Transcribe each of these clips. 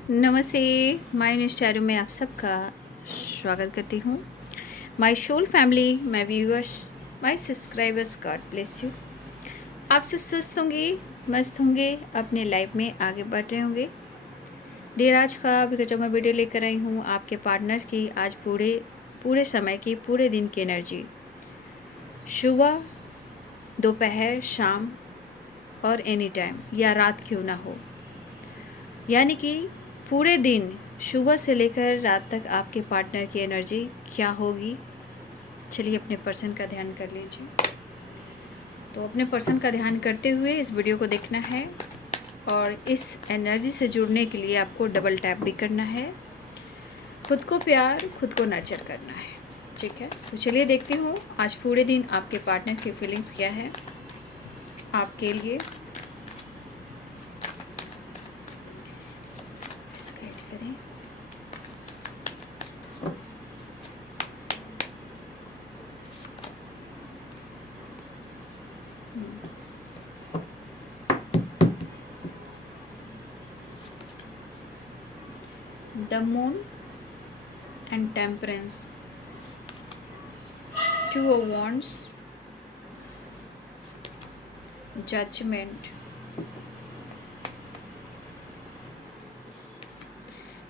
नमस्ते। My news में आप सबका स्वागत करती हूँ। My soul family, my viewers, my subscribers, God bless you. आप सब सुस्त होंगे, मस्त होंगे, अपने लाइफ में आगे बढ़ रहे होंगे। डेर आज का जो मैं वीडियो लेकर आई हूँ आपके पार्टनर की आज पूरे समय की, पूरे दिन की एनर्जी, सुबह, दोपहर, शाम और एनी टाइम या रात क्यों ना हो, यानी कि पूरे दिन सुबह से लेकर रात तक आपके पार्टनर की एनर्जी क्या होगी। चलिए अपने पर्सन का ध्यान कर लीजिए। तो अपने पर्सन का ध्यान करते हुए इस वीडियो को देखना है और इस एनर्जी से जुड़ने के लिए आपको डबल टैप भी करना है। खुद को प्यार, खुद को नर्चर करना है, ठीक है। तो चलिए देखती हूँ आज पूरे दिन आपके पार्टनर की फीलिंग्स क्या है आपके लिए। करें the moon and temperance, two of wands, judgment,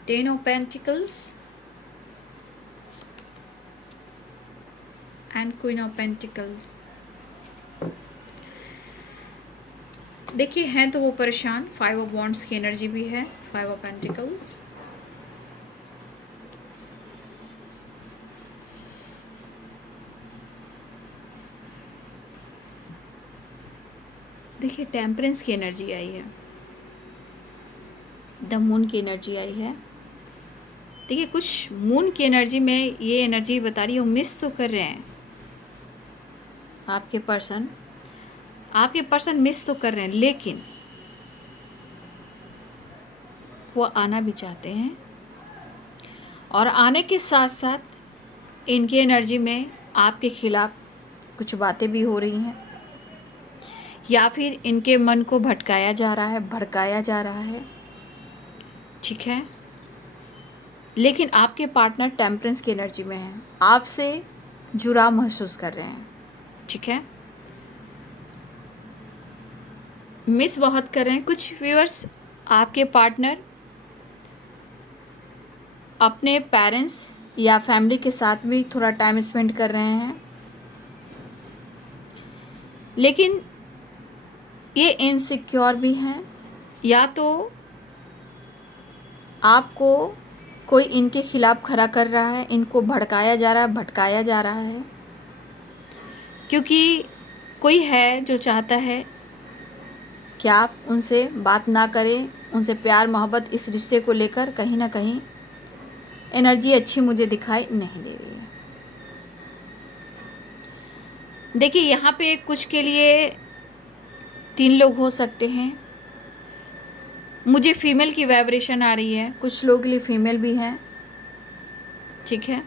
10 of pentacles and queen of pentacles। देखिए हैं तो वो परेशान। 5 of wands की एनर्जी भी है, 5 of pentacles। देखिए टेम्परेंस की एनर्जी आई है, द मून की एनर्जी आई है। देखिए कुछ मून की एनर्जी में ये एनर्जी बता रही है मिस तो कर रहे हैं आपके पर्सन मिस तो कर रहे हैं, लेकिन वो आना भी चाहते हैं और आने के साथ साथ इनकी एनर्जी में आपके खिलाफ कुछ बातें भी हो रही हैं या फिर इनके मन को भटकाया जा रहा है, भड़काया जा रहा है, ठीक है। लेकिन आपके पार्टनर टेम्परेंस की एनर्जी में है, आपसे जुड़ाव महसूस कर रहे हैं, ठीक है। मिस बहुत कर रहे हैं। कुछ व्यूअर्स आपके पार्टनर अपने पेरेंट्स या फैमिली के साथ भी थोड़ा टाइम स्पेंड कर रहे हैं, लेकिन ये इनसिक्योर भी हैं, या तो आपको कोई इनके खिलाफ खड़ा कर रहा है, इनको भड़काया जा रहा है, भटकाया जा रहा है, क्योंकि कोई है जो चाहता है कि आप उनसे बात ना करें, उनसे प्यार मोहब्बत इस रिश्ते को लेकर कहीं ना कहीं एनर्जी अच्छी मुझे दिखाई नहीं दे रही है। देखिए यहाँ पे कुछ के लिए 3 लोग हो सकते हैं। मुझे फीमेल की वाइब्रेशन आ रही है, कुछ लोग के लिए फीमेल भी हैं, ठीक है।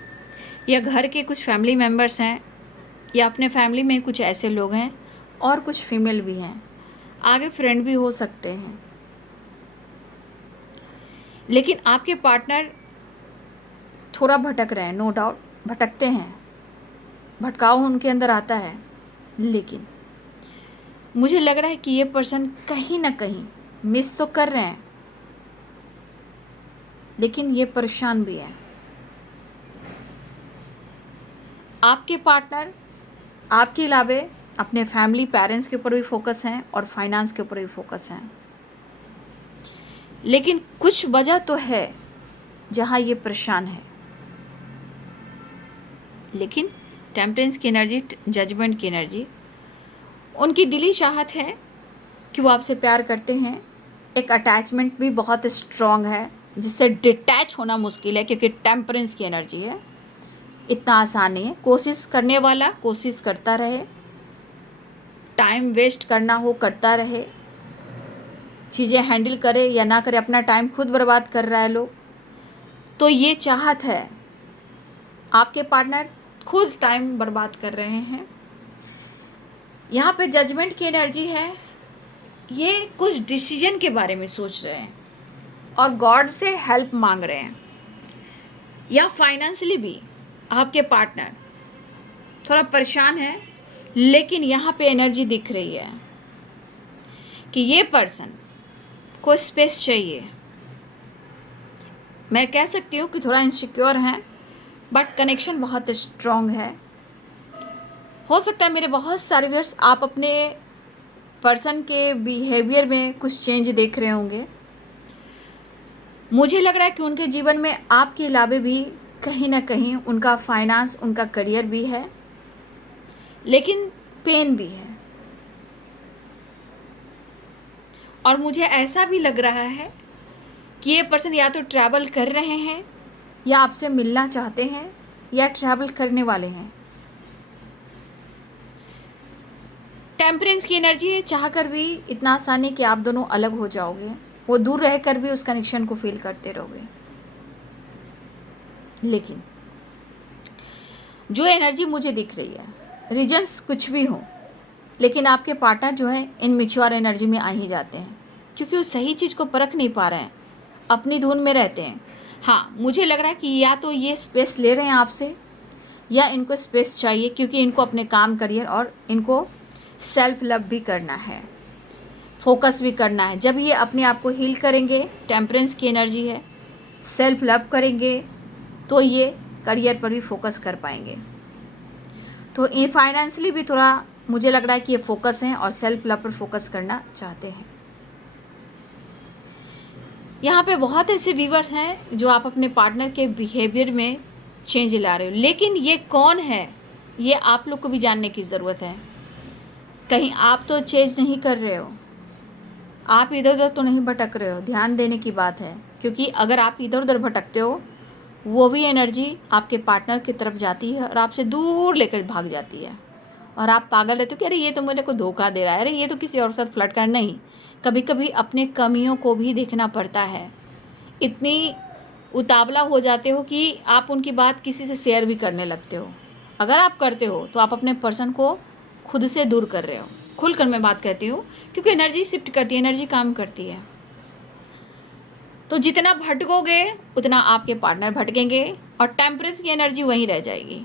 या घर के कुछ फैमिली मेम्बर्स हैं या अपने फैमिली में कुछ ऐसे लोग हैं और कुछ फीमेल भी हैं, आगे फ्रेंड भी हो सकते हैं। लेकिन आपके पार्टनर थोड़ा भटक रहे हैं, नो डाउट भटकते हैं, भटकाव उनके अंदर आता है, लेकिन मुझे लग रहा है कि ये पर्सन कहीं ना कहीं मिस तो कर रहे हैं, लेकिन ये परेशान भी है। आपके पार्टनर आपके अलावे अपने फैमिली पेरेंट्स के ऊपर भी फोकस हैं और फाइनेंस के ऊपर भी फोकस हैं, लेकिन कुछ वजह तो है जहाँ ये परेशान है। लेकिन टेम्परेंस की एनर्जी, जजमेंट की एनर्जी, उनकी दिली चाहत है कि वो आपसे प्यार करते हैं। एक अटैचमेंट भी बहुत स्ट्रॉन्ग है जिससे डिटैच होना मुश्किल है, क्योंकि टेम्परेंस की एनर्जी है, इतना आसान नहीं है। कोशिश करने वाला कोशिश करता रहे, टाइम वेस्ट करना हो करता रहे, चीज़ें हैंडल करे या ना करे, अपना टाइम खुद बर्बाद कर रहा है लोग, तो ये चाहत है। आपके पार्टनर खुद टाइम बर्बाद कर रहे हैं। यहाँ पे जजमेंट की एनर्जी है, ये कुछ डिसीजन के बारे में सोच रहे हैं, और गॉड से हेल्प मांग रहे हैं, या फाइनेंशियली भी आपके पार्टनर थोड़ा परेशान है, लेकिन यहाँ पे एनर्जी दिख रही है कि ये पर्सन को स्पेस चाहिए। मैं कह सकती हूँ कि थोड़ा इनसिक्योर हैं, बट कनेक्शन बहुत स्ट्रॉन्ग है। हो सकता है मेरे बहुत सारे व्यूअर्स आप अपने पर्सन के बिहेवियर में कुछ चेंज देख रहे होंगे। मुझे लग रहा है कि उनके जीवन में आपके अलावे भी कहीं ना कहीं उनका फाइनेंस, उनका करियर भी है, लेकिन पेन भी है। और मुझे ऐसा भी लग रहा है कि ये पर्सन या तो ट्रैवल कर रहे हैं, या आपसे मिलना चाहते हैं, या ट्रैवल करने वाले हैं। टेम्परेंस की एनर्जी है, चाह कर भी इतना आसान है कि आप दोनों अलग हो जाओगे, वो दूर रहकर भी उस कनेक्शन को फील करते रहोगे। लेकिन जो एनर्जी मुझे दिख रही है, रीजन्स कुछ भी हो, लेकिन आपके पार्टनर जो है इनमेच्योर एनर्जी में आ ही जाते हैं, क्योंकि वो सही चीज़ को परख नहीं पा रहे हैं, अपनी धुन में रहते हैं। हाँ, मुझे लग रहा है कि या तो ये स्पेस ले रहे हैं आपसे, या इनको स्पेस चाहिए, क्योंकि इनको अपने काम, करियर और इनको सेल्फ लव भी करना है, फोकस भी करना है। जब ये अपने आप को हील करेंगे, टेम्परेंस की एनर्जी है, सेल्फ लव करेंगे, तो ये करियर पर भी फोकस कर पाएंगे। तो ये फाइनेंशियली भी थोड़ा मुझे लग रहा है कि ये फोकस हैं और सेल्फ लव पर फोकस करना चाहते हैं। यहाँ पे बहुत ऐसे व्यूअर्स हैं जो आप अपने पार्टनर के बिहेवियर में चेंज ला रहे हो, लेकिन ये कौन है ये आप लोग को भी जानने की ज़रूरत है। कहीं आप तो चेंज नहीं कर रहे हो, आप इधर उधर तो नहीं भटक रहे हो, ध्यान देने की बात है। क्योंकि अगर आप इधर उधर भटकते हो, वो भी एनर्जी आपके पार्टनर की तरफ जाती है और आपसे दूर लेकर भाग जाती है, और आप पागल रहते हो कि अरे ये तो मेरे को धोखा दे रहा है, अरे ये तो किसी और साथ फ्लर्ट कर। नहीं, कभी कभी अपने कमियों को भी देखना पड़ता है। इतनी उतावला हो जाते हो कि आप उनकी बात किसी से शेयर भी करने लगते हो। अगर आप करते हो तो आप अपने पर्सन को खुद से दूर कर रहे हो। खुलकर मैं बात कहती हूँ, क्योंकि एनर्जी शिफ्ट करती है, एनर्जी काम करती है। तो जितना भटकोगे उतना आपके पार्टनर भटकेंगे, और टेम्परेंस की एनर्जी वहीं रह जाएगी।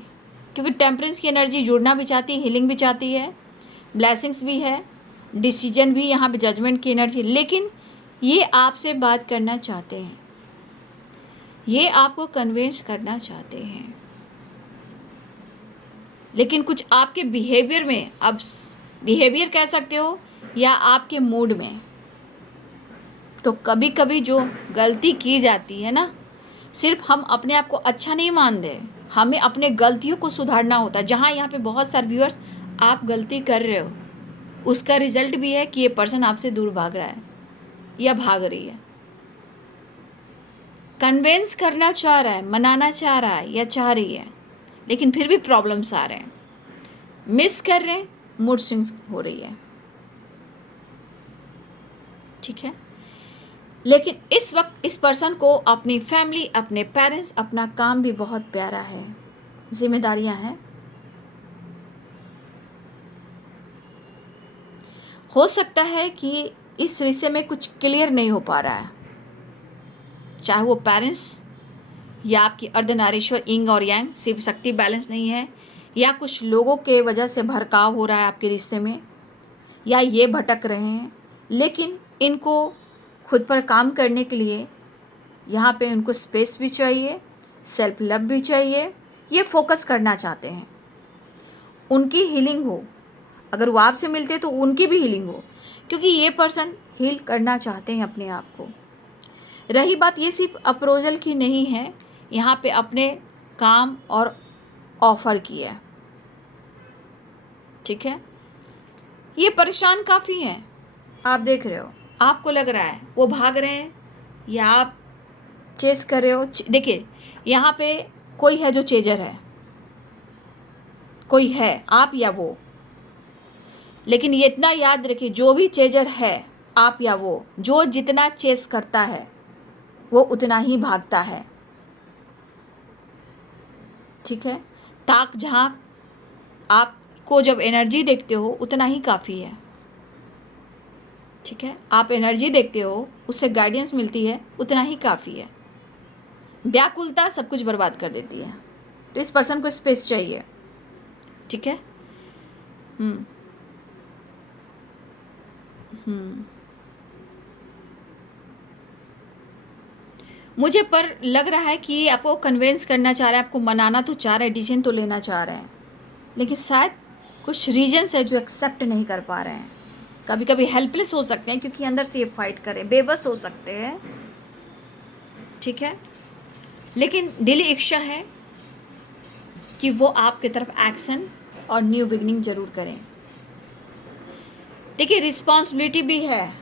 क्योंकि टेम्परेंस की एनर्जी जुड़ना भी चाहती है, हीलिंग भी चाहती है, ब्लेसिंग्स भी है, डिसीजन भी, यहाँ पे जजमेंट की एनर्जी। लेकिन ये आपसे बात करना चाहते हैं, ये आपको कन्विंस करना चाहते हैं, लेकिन कुछ आपके बिहेवियर में, अब बिहेवियर कह सकते हो या आपके मूड में, तो कभी कभी जो गलती की जाती है ना, सिर्फ हम अपने आप को अच्छा नहीं मानते, हमें अपने गलतियों को सुधारना होता है। जहाँ यहाँ पे बहुत सारे व्यूअर्स आप गलती कर रहे हो, उसका रिजल्ट भी है कि ये पर्सन आपसे दूर भाग रहा है या भाग रही है, कन्विंस करना चाह रहा है, मनाना चाह रहा है या चाह रही है, लेकिन फिर भी प्रॉब्लम्स आ रहे हैं, मिस कर रहे हैं, मूड स्विंग्स हो रही है। ठीक है, लेकिन इस वक्त इस पर्सन को अपनी फैमिली, अपने पेरेंट्स, अपना काम भी बहुत प्यारा है, जिम्मेदारियां हैं। हो सकता है कि इस रिश्ते में कुछ क्लियर नहीं हो पा रहा है, चाहे वो पेरेंट्स या आपकी अर्धनारीश्वर इंग और यांग शिव शक्ति बैलेंस नहीं है, या कुछ लोगों के वजह से भड़काव हो रहा है आपके रिश्ते में, या ये भटक रहे हैं। लेकिन इनको खुद पर काम करने के लिए यहाँ पे उनको स्पेस भी चाहिए, सेल्फ लव भी चाहिए, ये फोकस करना चाहते हैं, उनकी हीलिंग हो। अगर वो आपसे मिलते हैं तो उनकी भी हीलिंग हो, क्योंकि ये पर्सन हील करना चाहते हैं अपने आप को। रही बात, ये सिर्फ अप्रोजल की नहीं है, यहाँ पे अपने काम और ऑफर की है। ठीक है, ये परेशान काफ़ी हैं, आप देख रहे हो, आपको लग रहा है वो भाग रहे हैं या आप चेस कर रहे हो। देखिए, यहाँ पे कोई है जो चेजर है, कोई है, आप या वो। लेकिन ये इतना याद रखिए, जो भी चेजर है, आप या वो, जो जितना चेस करता है वो उतना ही भागता है। ठीक है, ताक झांक आपको जब एनर्जी देखते हो उतना ही काफ़ी है। ठीक है, आप एनर्जी देखते हो, उससे गाइडेंस मिलती है, उतना ही काफ़ी है। व्याकुलता सब कुछ बर्बाद कर देती है। तो इस पर्सन को स्पेस चाहिए। ठीक है। हम्म हम्म मुझे पर लग रहा है कि आपको कन्विंस करना चाह रहे हैं, आपको मनाना तो चाह रहे हैं, डिसीजन तो लेना चाह रहे हैं, लेकिन शायद कुछ रीजन्स है जो एक्सेप्ट नहीं कर पा रहे हैं। कभी कभी हेल्पलेस हो सकते हैं क्योंकि अंदर से ये फाइट करें, बेबस हो सकते हैं। ठीक है, लेकिन दिली इच्छा है कि वो आपकी तरफ एक्शन और न्यू बिगनिंग जरूर करें। देखिए, रिस्पॉन्सिबिलिटी भी है,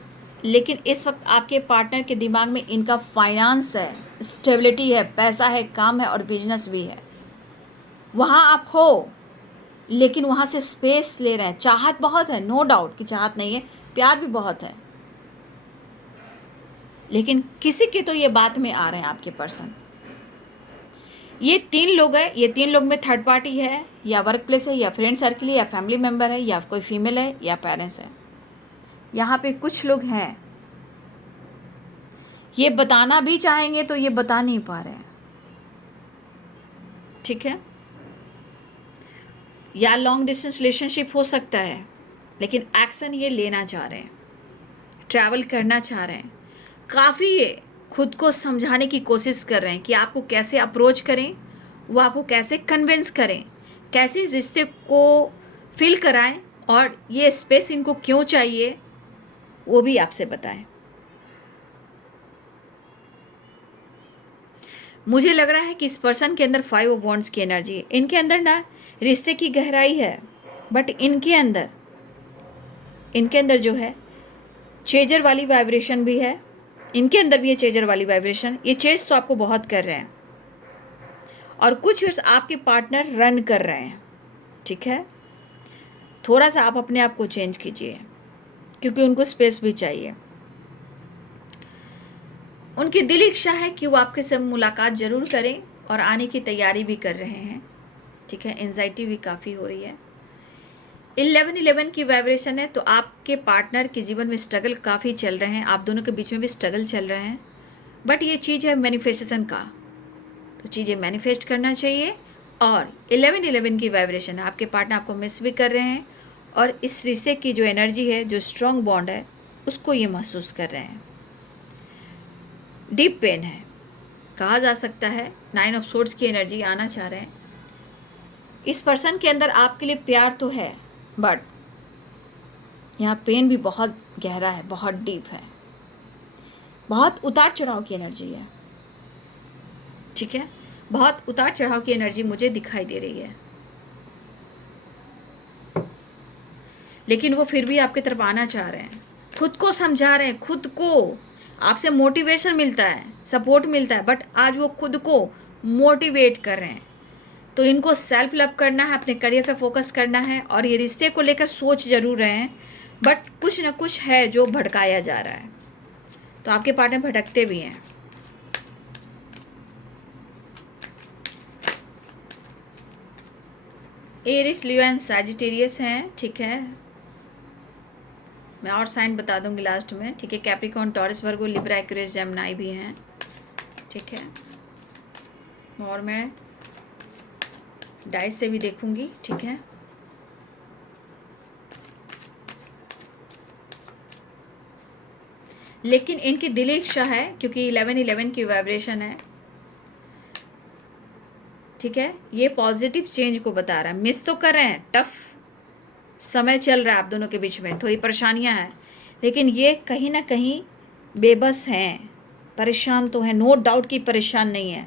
लेकिन इस वक्त आपके पार्टनर के दिमाग में इनका फाइनेंस है, स्टेबिलिटी है, पैसा है, काम है और बिजनेस भी है। वहाँ आप हो, लेकिन वहाँ से स्पेस ले रहे हैं। चाहत बहुत है, नो डाउट कि चाहत नहीं है, प्यार भी बहुत है, लेकिन किसी के तो ये बात में आ रहे हैं आपके पर्सन। ये 3 लोग हैं, ये 3 लोग में थर्ड पार्टी है, या वर्क प्लेस है, या फ्रेंड सर्कल है, या फैमिली मेम्बर है, या कोई फीमेल है, या पेरेंट्स है। यहाँ पे कुछ लोग हैं, ये बताना भी चाहेंगे तो ये बता नहीं पा रहे हैं। ठीक है, या लॉन्ग डिस्टेंस रिलेशनशिप हो सकता है, लेकिन एक्शन ये लेना चाह रहे हैं, ट्रैवल करना चाह रहे हैं। काफ़ी ये खुद को समझाने की कोशिश कर रहे हैं कि आपको कैसे अप्रोच करें, वो आपको कैसे कन्विंस करें, कैसे इस रिश्ते को फील कराएं, और ये स्पेस इनको क्यों चाहिए वो भी आपसे बताएं। मुझे लग रहा है कि इस पर्सन के अंदर 5 ऑफ वॉन्ड्स की एनर्जी है। इनके अंदर ना रिश्ते की गहराई है, बट इनके अंदर जो है चेजर वाली वाइब्रेशन भी है। इनके अंदर भी है चेजर वाली वाइब्रेशन। ये चेज तो आपको बहुत कर रहे हैं, और कुछ वर्ष आपके पार्टनर रन कर रहे हैं। ठीक है, थोड़ा सा आप अपने आप को चेंज कीजिए, क्योंकि उनको स्पेस भी चाहिए। उनकी दिल इच्छा है कि वो आपके साथ मुलाकात ज़रूर करें और आने की तैयारी भी कर रहे हैं। ठीक है, एंजाइटी भी काफ़ी हो रही है। 11-11 की वाइब्रेशन है, तो आपके पार्टनर के जीवन में स्ट्रगल काफ़ी चल रहे हैं, आप दोनों के बीच में भी स्ट्रगल चल रहे हैं, बट ये चीज़ है मैनिफेस्टेशन का, तो चीज़ें मैनिफेस्ट करना चाहिए। और 11-11 की वाइब्रेशन है, आपके पार्टनर आपको मिस भी कर रहे हैं, और इस रिश्ते की जो एनर्जी है, जो स्ट्रॉन्ग बॉन्ड है, उसको ये महसूस कर रहे हैं। डीप पेन है, कहा जा सकता है। 9 ऑफ सोर्ड्स की एनर्जी आना चाह रहे हैं। इस पर्सन के अंदर आपके लिए प्यार तो है, बट यहाँ पेन भी बहुत गहरा है, बहुत डीप है, बहुत उतार चढ़ाव की एनर्जी है। ठीक है, बहुत उतार चढ़ाव की एनर्जी मुझे दिखाई दे रही है, लेकिन वो फिर भी आपकी तरफ आना चाह रहे हैं, खुद को समझा रहे हैं, खुद को आपसे मोटिवेशन मिलता है, सपोर्ट मिलता है, बट आज वो खुद को मोटिवेट कर रहे हैं। तो इनको सेल्फ लव करना है, अपने करियर पे फोकस करना है, और ये रिश्ते को लेकर सोच जरूर रहे हैं, बट कुछ ना कुछ है जो भड़काया जा रहा है, तो आपके पार्टनर भटकते भी हैं। एरिस, लियो एंड सैजिटेरियस हैं। ठीक है, मैं और साइन बता दूंगी लास्ट में। ठीक है, कैप्रिकॉर्न, टॉरस, वर्गो, लिब्रा, एक्वेरियस, जेमिनी भी हैं। ठीक है, और मैं डाइस से भी देखूंगी। ठीक है, लेकिन इनकी दिली इच्छा है, क्योंकि 11-11 की वाइब्रेशन है। ठीक है, ये पॉजिटिव चेंज को बता रहा है। मिस तो कर रहे हैं, टफ समय चल रहा है आप दोनों के बीच में, थोड़ी परेशानियां हैं, लेकिन ये कहीं ना कहीं बेबस हैं, परेशान तो हैं, नो डाउट कि परेशान नहीं है,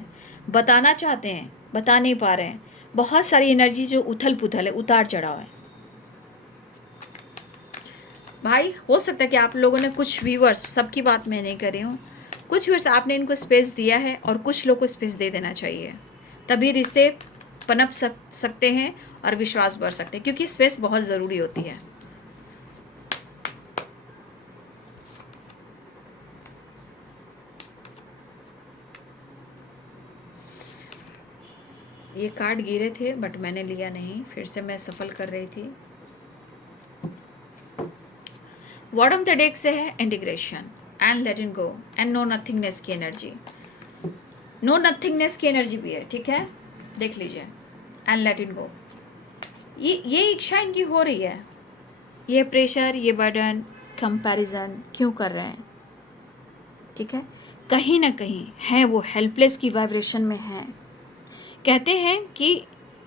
बताना चाहते हैं, बता नहीं पा रहे हैं। बहुत सारी एनर्जी जो उथल पुथल है, उतार चढ़ाव है। भाई, हो सकता है कि आप लोगों ने, कुछ व्यूअर्स, सबकी बात मैं नहीं कर रही हूँ, कुछ व्यूअर्स आपने इनको स्पेस दिया है, और कुछ लोग को स्पेस दे देना चाहिए, तभी रिश्ते पनप सकते हैं और विश्वास बढ़ सकते हैं, क्योंकि स्पेस बहुत ज़रूरी होती है। ये कार्ड गिरे थे, बट मैंने लिया नहीं, फिर से मैं सफल कर रही थी। बॉटम द डेक से है integration and let it go and no nothingness की एनर्जी, नो नथिंगनेस की एनर्जी भी है, ठीक है, देख लीजिए, एंड लेट इट गो। ये इच्छा इनकी हो रही है, ये प्रेशर, ये बर्डन, कंपैरिजन क्यों कर रहे हैं, ठीक है, कहीं ना कहीं है वो हेल्पलेस की वाइब्रेशन में है। कहते हैं कि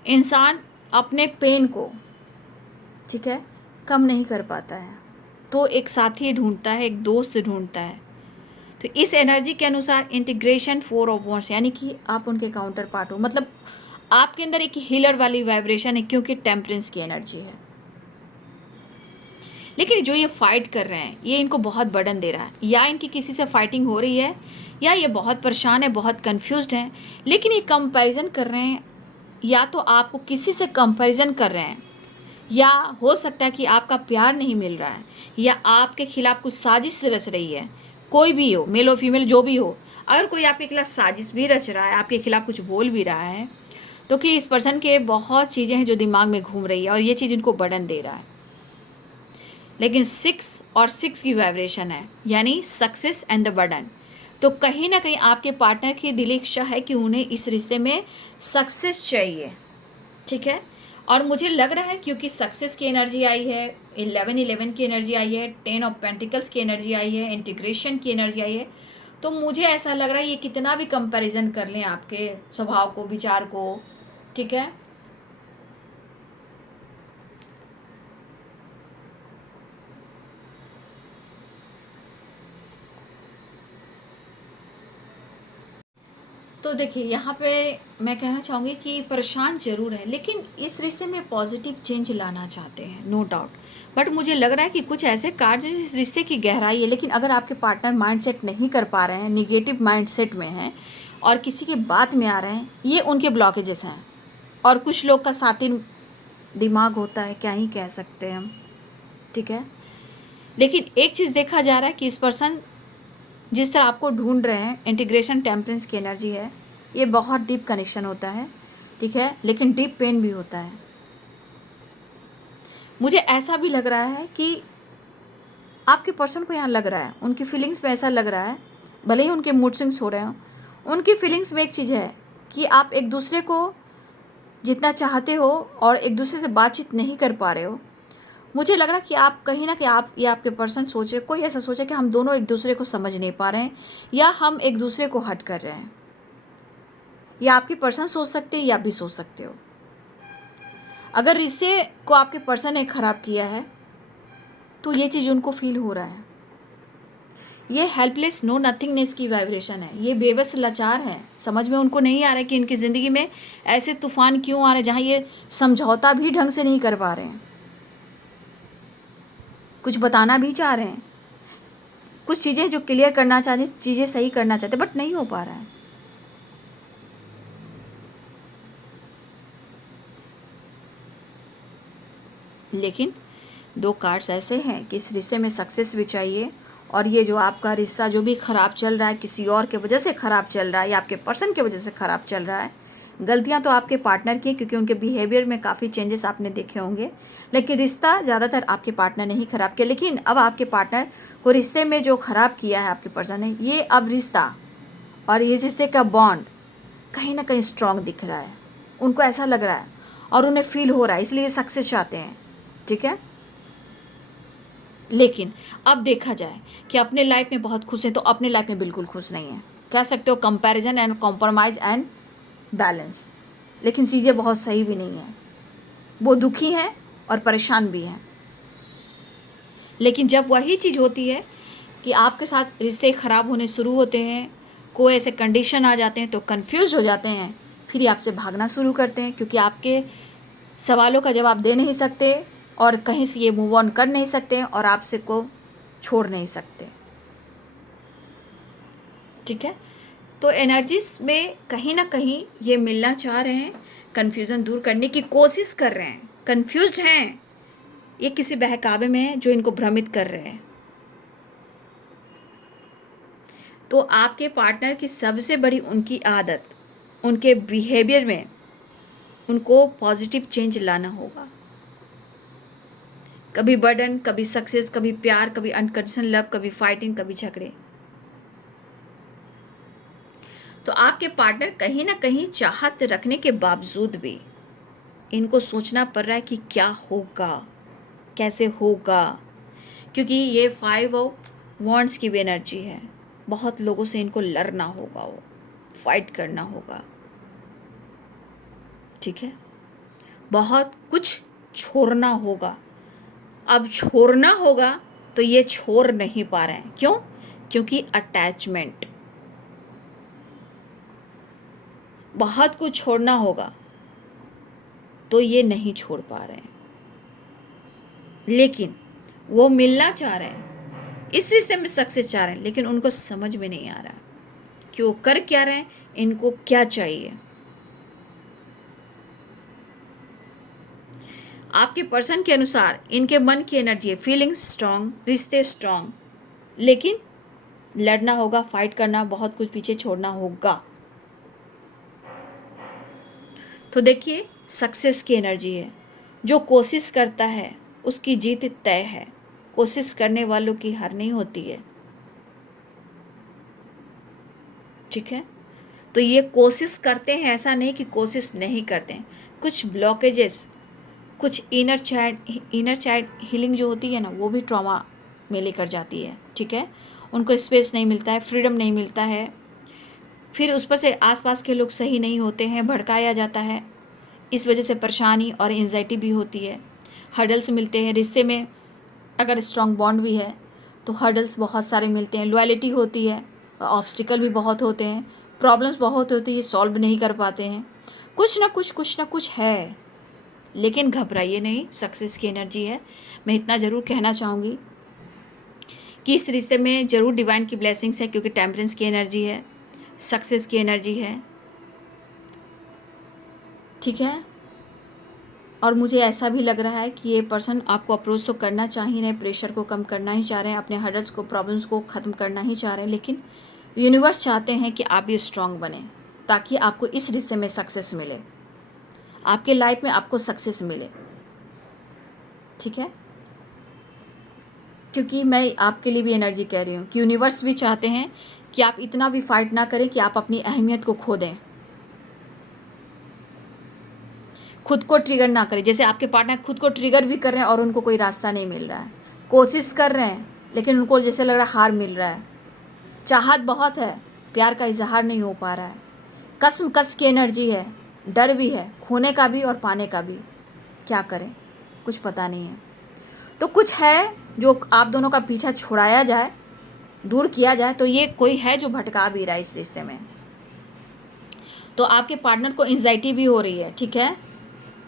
इंसान अपने पेन को, ठीक है, कम नहीं कर पाता है तो एक साथी ढूंढता है, एक दोस्त ढूंढता है। तो इस एनर्जी के अनुसार इंटीग्रेशन 4 ऑफ वॉन्ड्स, यानी कि आप उनके काउंटर पार्ट हो, मतलब आपके अंदर एक हीलर वाली वाइब्रेशन है क्योंकि टेम्परेंस की एनर्जी है। लेकिन जो ये फाइट कर रहे हैं ये इनको बहुत बर्डन दे रहा है, या इनकी किसी से फाइटिंग हो रही है, या ये बहुत परेशान है, बहुत कंफ्यूज्ड हैं, लेकिन ये कंपैरिजन कर रहे हैं, या तो आपको किसी से कंपैरिजन कर रहे हैं, या हो सकता है कि आपका प्यार नहीं मिल रहा है, या आपके खिलाफ कुछ साजिश रच रही है, कोई भी हो, मेल हो फीमेल जो भी हो, अगर कोई आपके खिलाफ साजिश भी रच रहा है, आपके खिलाफ कुछ बोल भी रहा है, तो कि इस पर्सन के बहुत चीज़ें हैं जो दिमाग में घूम रही है और ये चीज़ इनको बर्डन दे रहा है। लेकिन 6 की वाइब्रेशन है, यानी सक्सेस एंड द बर्डन। तो कहीं ना कहीं आपके पार्टनर की दिली इच्छा है कि उन्हें इस रिश्ते में सक्सेस चाहिए, ठीक है, और मुझे लग रहा है क्योंकि सक्सेस की एनर्जी आई है, 11 की एनर्जी आई है, 10 ऑफ पेंटिकल्स की एनर्जी आई है, इंटीग्रेशन की एनर्जी आई है, तो मुझे ऐसा लग रहा है ये कितना भी कंपैरिजन कर लें आपके स्वभाव को, विचार को, ठीक है, तो देखिए यहाँ पे मैं कहना चाहूँगी कि परेशान ज़रूर है, लेकिन इस रिश्ते में पॉजिटिव चेंज लाना चाहते हैं, नो डाउट। बट मुझे लग रहा है कि कुछ ऐसे कार्य इस रिश्ते की गहराई है, लेकिन अगर आपके पार्टनर माइंडसेट नहीं कर पा रहे हैं, निगेटिव माइंडसेट में हैं और किसी की बात में आ रहे हैं, ये उनके ब्लॉकेजेस हैं। और कुछ लोग का सातिन दिमाग होता है, क्या ही कह सकते हैं हम, ठीक है। लेकिन एक चीज़ देखा जा रहा है कि इस पर्सन जिस तरह आपको ढूंढ रहे हैं, इंटीग्रेशन टेम्परेंस की एनर्जी है, ये बहुत डीप कनेक्शन होता है, ठीक है, लेकिन डीप पेन भी होता है। मुझे ऐसा भी लग रहा है कि आपके पर्सन को यहाँ लग रहा है, उनकी फीलिंग्स में ऐसा लग रहा है, भले ही उनके मूड स्विंग्स हो रहे हों, उनकी फीलिंग्स में एक चीज़ है कि आप एक दूसरे को जितना चाहते हो और एक दूसरे से बातचीत नहीं कर पा रहे हो। मुझे लग रहा है कि आप कहीं ना कहीं आप या आपके पर्सन सोचे, कोई ऐसा सोचे कि हम दोनों एक दूसरे को समझ नहीं पा रहे हैं, या हम एक दूसरे को हट कर रहे हैं, या आपके पर्सन सोच सकते हैं या भी सोच सकते हो। अगर रिश्ते को आपके पर्सन ने ख़राब किया है तो ये चीज़ उनको फील हो रहा है। ये हेल्पलेस नो नथिंगनेस की वाइब्रेशन है, ये बेबस लाचार है, समझ में उनको नहीं आ रहा है कि इनकी ज़िंदगी में ऐसे तूफान क्यों आ रहे हैं जहाँ ये समझौता भी ढंग से नहीं कर पा रहे हैं। कुछ बताना भी चाह रहे हैं, कुछ चीज़ें जो क्लियर करना चाहते, चीज़ें सही करना चाहते, बट नहीं हो पा रहा है। लेकिन 2 कार्ड्स ऐसे हैं कि इस रिश्ते में सक्सेस भी चाहिए, और ये जो आपका रिश्ता जो भी ख़राब चल रहा है, किसी और के वजह से ख़राब चल रहा है या आपके पर्सन के वजह से ख़राब चल रहा है, गलतियां तो आपके पार्टनर की, क्योंकि उनके बिहेवियर में काफ़ी चेंजेस आपने देखे होंगे, लेकिन रिश्ता ज़्यादातर आपके पार्टनर ने ही ख़राब किया। लेकिन अब आपके पार्टनर को रिश्ते में जो ख़राब किया है आपके पर्सन ने, ये अब रिश्ता और ये रिश्ते का बॉन्ड कहीं ना कहीं स्ट्रॉन्ग दिख रहा है, उनको ऐसा लग रहा है और उन्हें फील हो रहा है, इसलिए सक्सेस चाहते हैं, ठीक है। लेकिन अब देखा जाए कि अपने लाइफ में बहुत खुश हैं तो अपने लाइफ में बिल्कुल खुश नहीं है, कह सकते हो comparison and compromise and balance, लेकिन चीज़ें बहुत सही भी नहीं हैं, वो दुखी हैं और परेशान भी हैं। लेकिन जब वही चीज़ होती है कि आपके साथ रिश्ते ख़राब होने शुरू होते हैं, कोई ऐसे कंडीशन आ जाते हैं तो कंफ्यूज हो जाते हैं, फिर ये आपसे भागना शुरू करते हैं, क्योंकि आपके सवालों का जवाब दे नहीं सकते और कहीं से ये मूव ऑन कर नहीं सकते और आपसे को छोड़ नहीं सकते, ठीक है। तो एनर्जीज में कहीं ना कहीं ये मिलना चाह रहे हैं, कन्फ्यूज़न दूर करने की कोशिश कर रहे हैं, कन्फ्यूज्ड हैं, ये किसी बहकावे में है जो इनको भ्रमित कर रहे हैं। तो आपके पार्टनर की सबसे बड़ी उनकी आदत, उनके बिहेवियर में उनको पॉजिटिव चेंज लाना होगा। कभी बर्डन, कभी सक्सेस, कभी प्यार, कभी अनकंडीशनल लव, कभी फाइटिंग, कभी झगड़े। तो आपके पार्टनर कहीं ना कहीं चाहत रखने के बावजूद भी इनको सोचना पड़ रहा है कि क्या होगा, कैसे होगा, क्योंकि ये 5 ऑफ वॉन्ड्स की भी एनर्जी है। बहुत लोगों से इनको लड़ना होगा, वो फाइट करना होगा, ठीक है, बहुत कुछ छोड़ना होगा। अब छोड़ना होगा तो ये छोड़ नहीं पा रहे हैं। क्यों? क्योंकि अटैचमेंट, बहुत कुछ छोड़ना होगा तो ये नहीं छोड़ पा रहे हैं। लेकिन वो मिलना चाह रहे हैं, इस रिश्ते में सक्सेस चाह रहे हैं, लेकिन उनको समझ में नहीं आ रहा कि वो कर क्या रहे हैं, इनको क्या चाहिए। आपके पर्सन के अनुसार इनके मन की एनर्जी है फीलिंग्स स्ट्रांग, रिश्ते स्ट्रांग, लेकिन लड़ना होगा, फाइट करना, बहुत कुछ पीछे छोड़ना होगा। तो देखिए, सक्सेस की एनर्जी है। जो कोशिश करता है उसकी जीत तय है। कोशिश करने वालों की हार नहीं होती है, ठीक है। तो ये कोशिश करते हैं, ऐसा नहीं कि कोशिश नहीं करते हैं। कुछ ब्लॉकेजेस, कुछ इनर चाइल्ड हीलिंग जो होती है ना, वो भी ट्रॉमा में लेकर जाती है, ठीक है। उनको स्पेस नहीं मिलता है, फ्रीडम नहीं मिलता है, फिर उस पर से आसपास के लोग सही नहीं होते हैं, भड़काया जाता है, इस वजह से परेशानी और एंजाइटी भी होती है। हर्डल्स मिलते हैं रिश्ते में, अगर स्ट्रॉन्ग बॉन्ड भी है तो हर्डल्स बहुत सारे मिलते हैं। लॉयल्टी होती है, ऑब्स्टिकल भी बहुत होते हैं, प्रॉब्लम्स बहुत होती है, सॉल्व नहीं कर पाते हैं। कुछ ना कुछ है, लेकिन घबराइए नहीं, सक्सेस की एनर्जी है। मैं इतना ज़रूर कहना चाहूँगी कि इस रिश्ते में ज़रूर डिवाइन की ब्लेसिंग्स है, क्योंकि टेम्परेंस की एनर्जी है, सक्सेस की एनर्जी है, ठीक है। और मुझे ऐसा भी लग रहा है कि ये पर्सन आपको अप्रोच तो करना चाह ही रहे, प्रेशर को कम करना ही चाह रहे हैं, अपने हर्डल्स को, प्रॉब्लम्स को ख़त्म करना ही चाह रहे हैं, लेकिन यूनिवर्स चाहते हैं कि आप भी स्ट्रांग बने, ताकि आपको इस रिश्ते में सक्सेस मिले, आपके लाइफ में आपको सक्सेस मिले, ठीक है। क्योंकि मैं आपके लिए भी एनर्जी कह रही हूँ कि यूनिवर्स भी चाहते हैं कि आप इतना भी फाइट ना करें कि आप अपनी अहमियत को खो दें, खुद को ट्रिगर ना करें। जैसे आपके पार्टनर खुद को ट्रिगर भी कर रहे हैं और उनको कोई रास्ता नहीं मिल रहा है, कोशिश कर रहे हैं लेकिन उनको जैसे लग रहा है हार मिल रहा है, चाहत बहुत है, प्यार का इजहार नहीं हो पा रहा है, कस की एनर्जी है, डर भी है, खोने का भी और पाने का भी। क्या करें, कुछ पता नहीं है। तो कुछ है जो आप दोनों का पीछा छुड़ाया जाए, दूर किया जाए, तो ये कोई है जो भटका भी रहा है इस रिश्ते में। तो आपके पार्टनर को एंजाइटी भी हो रही है, ठीक है,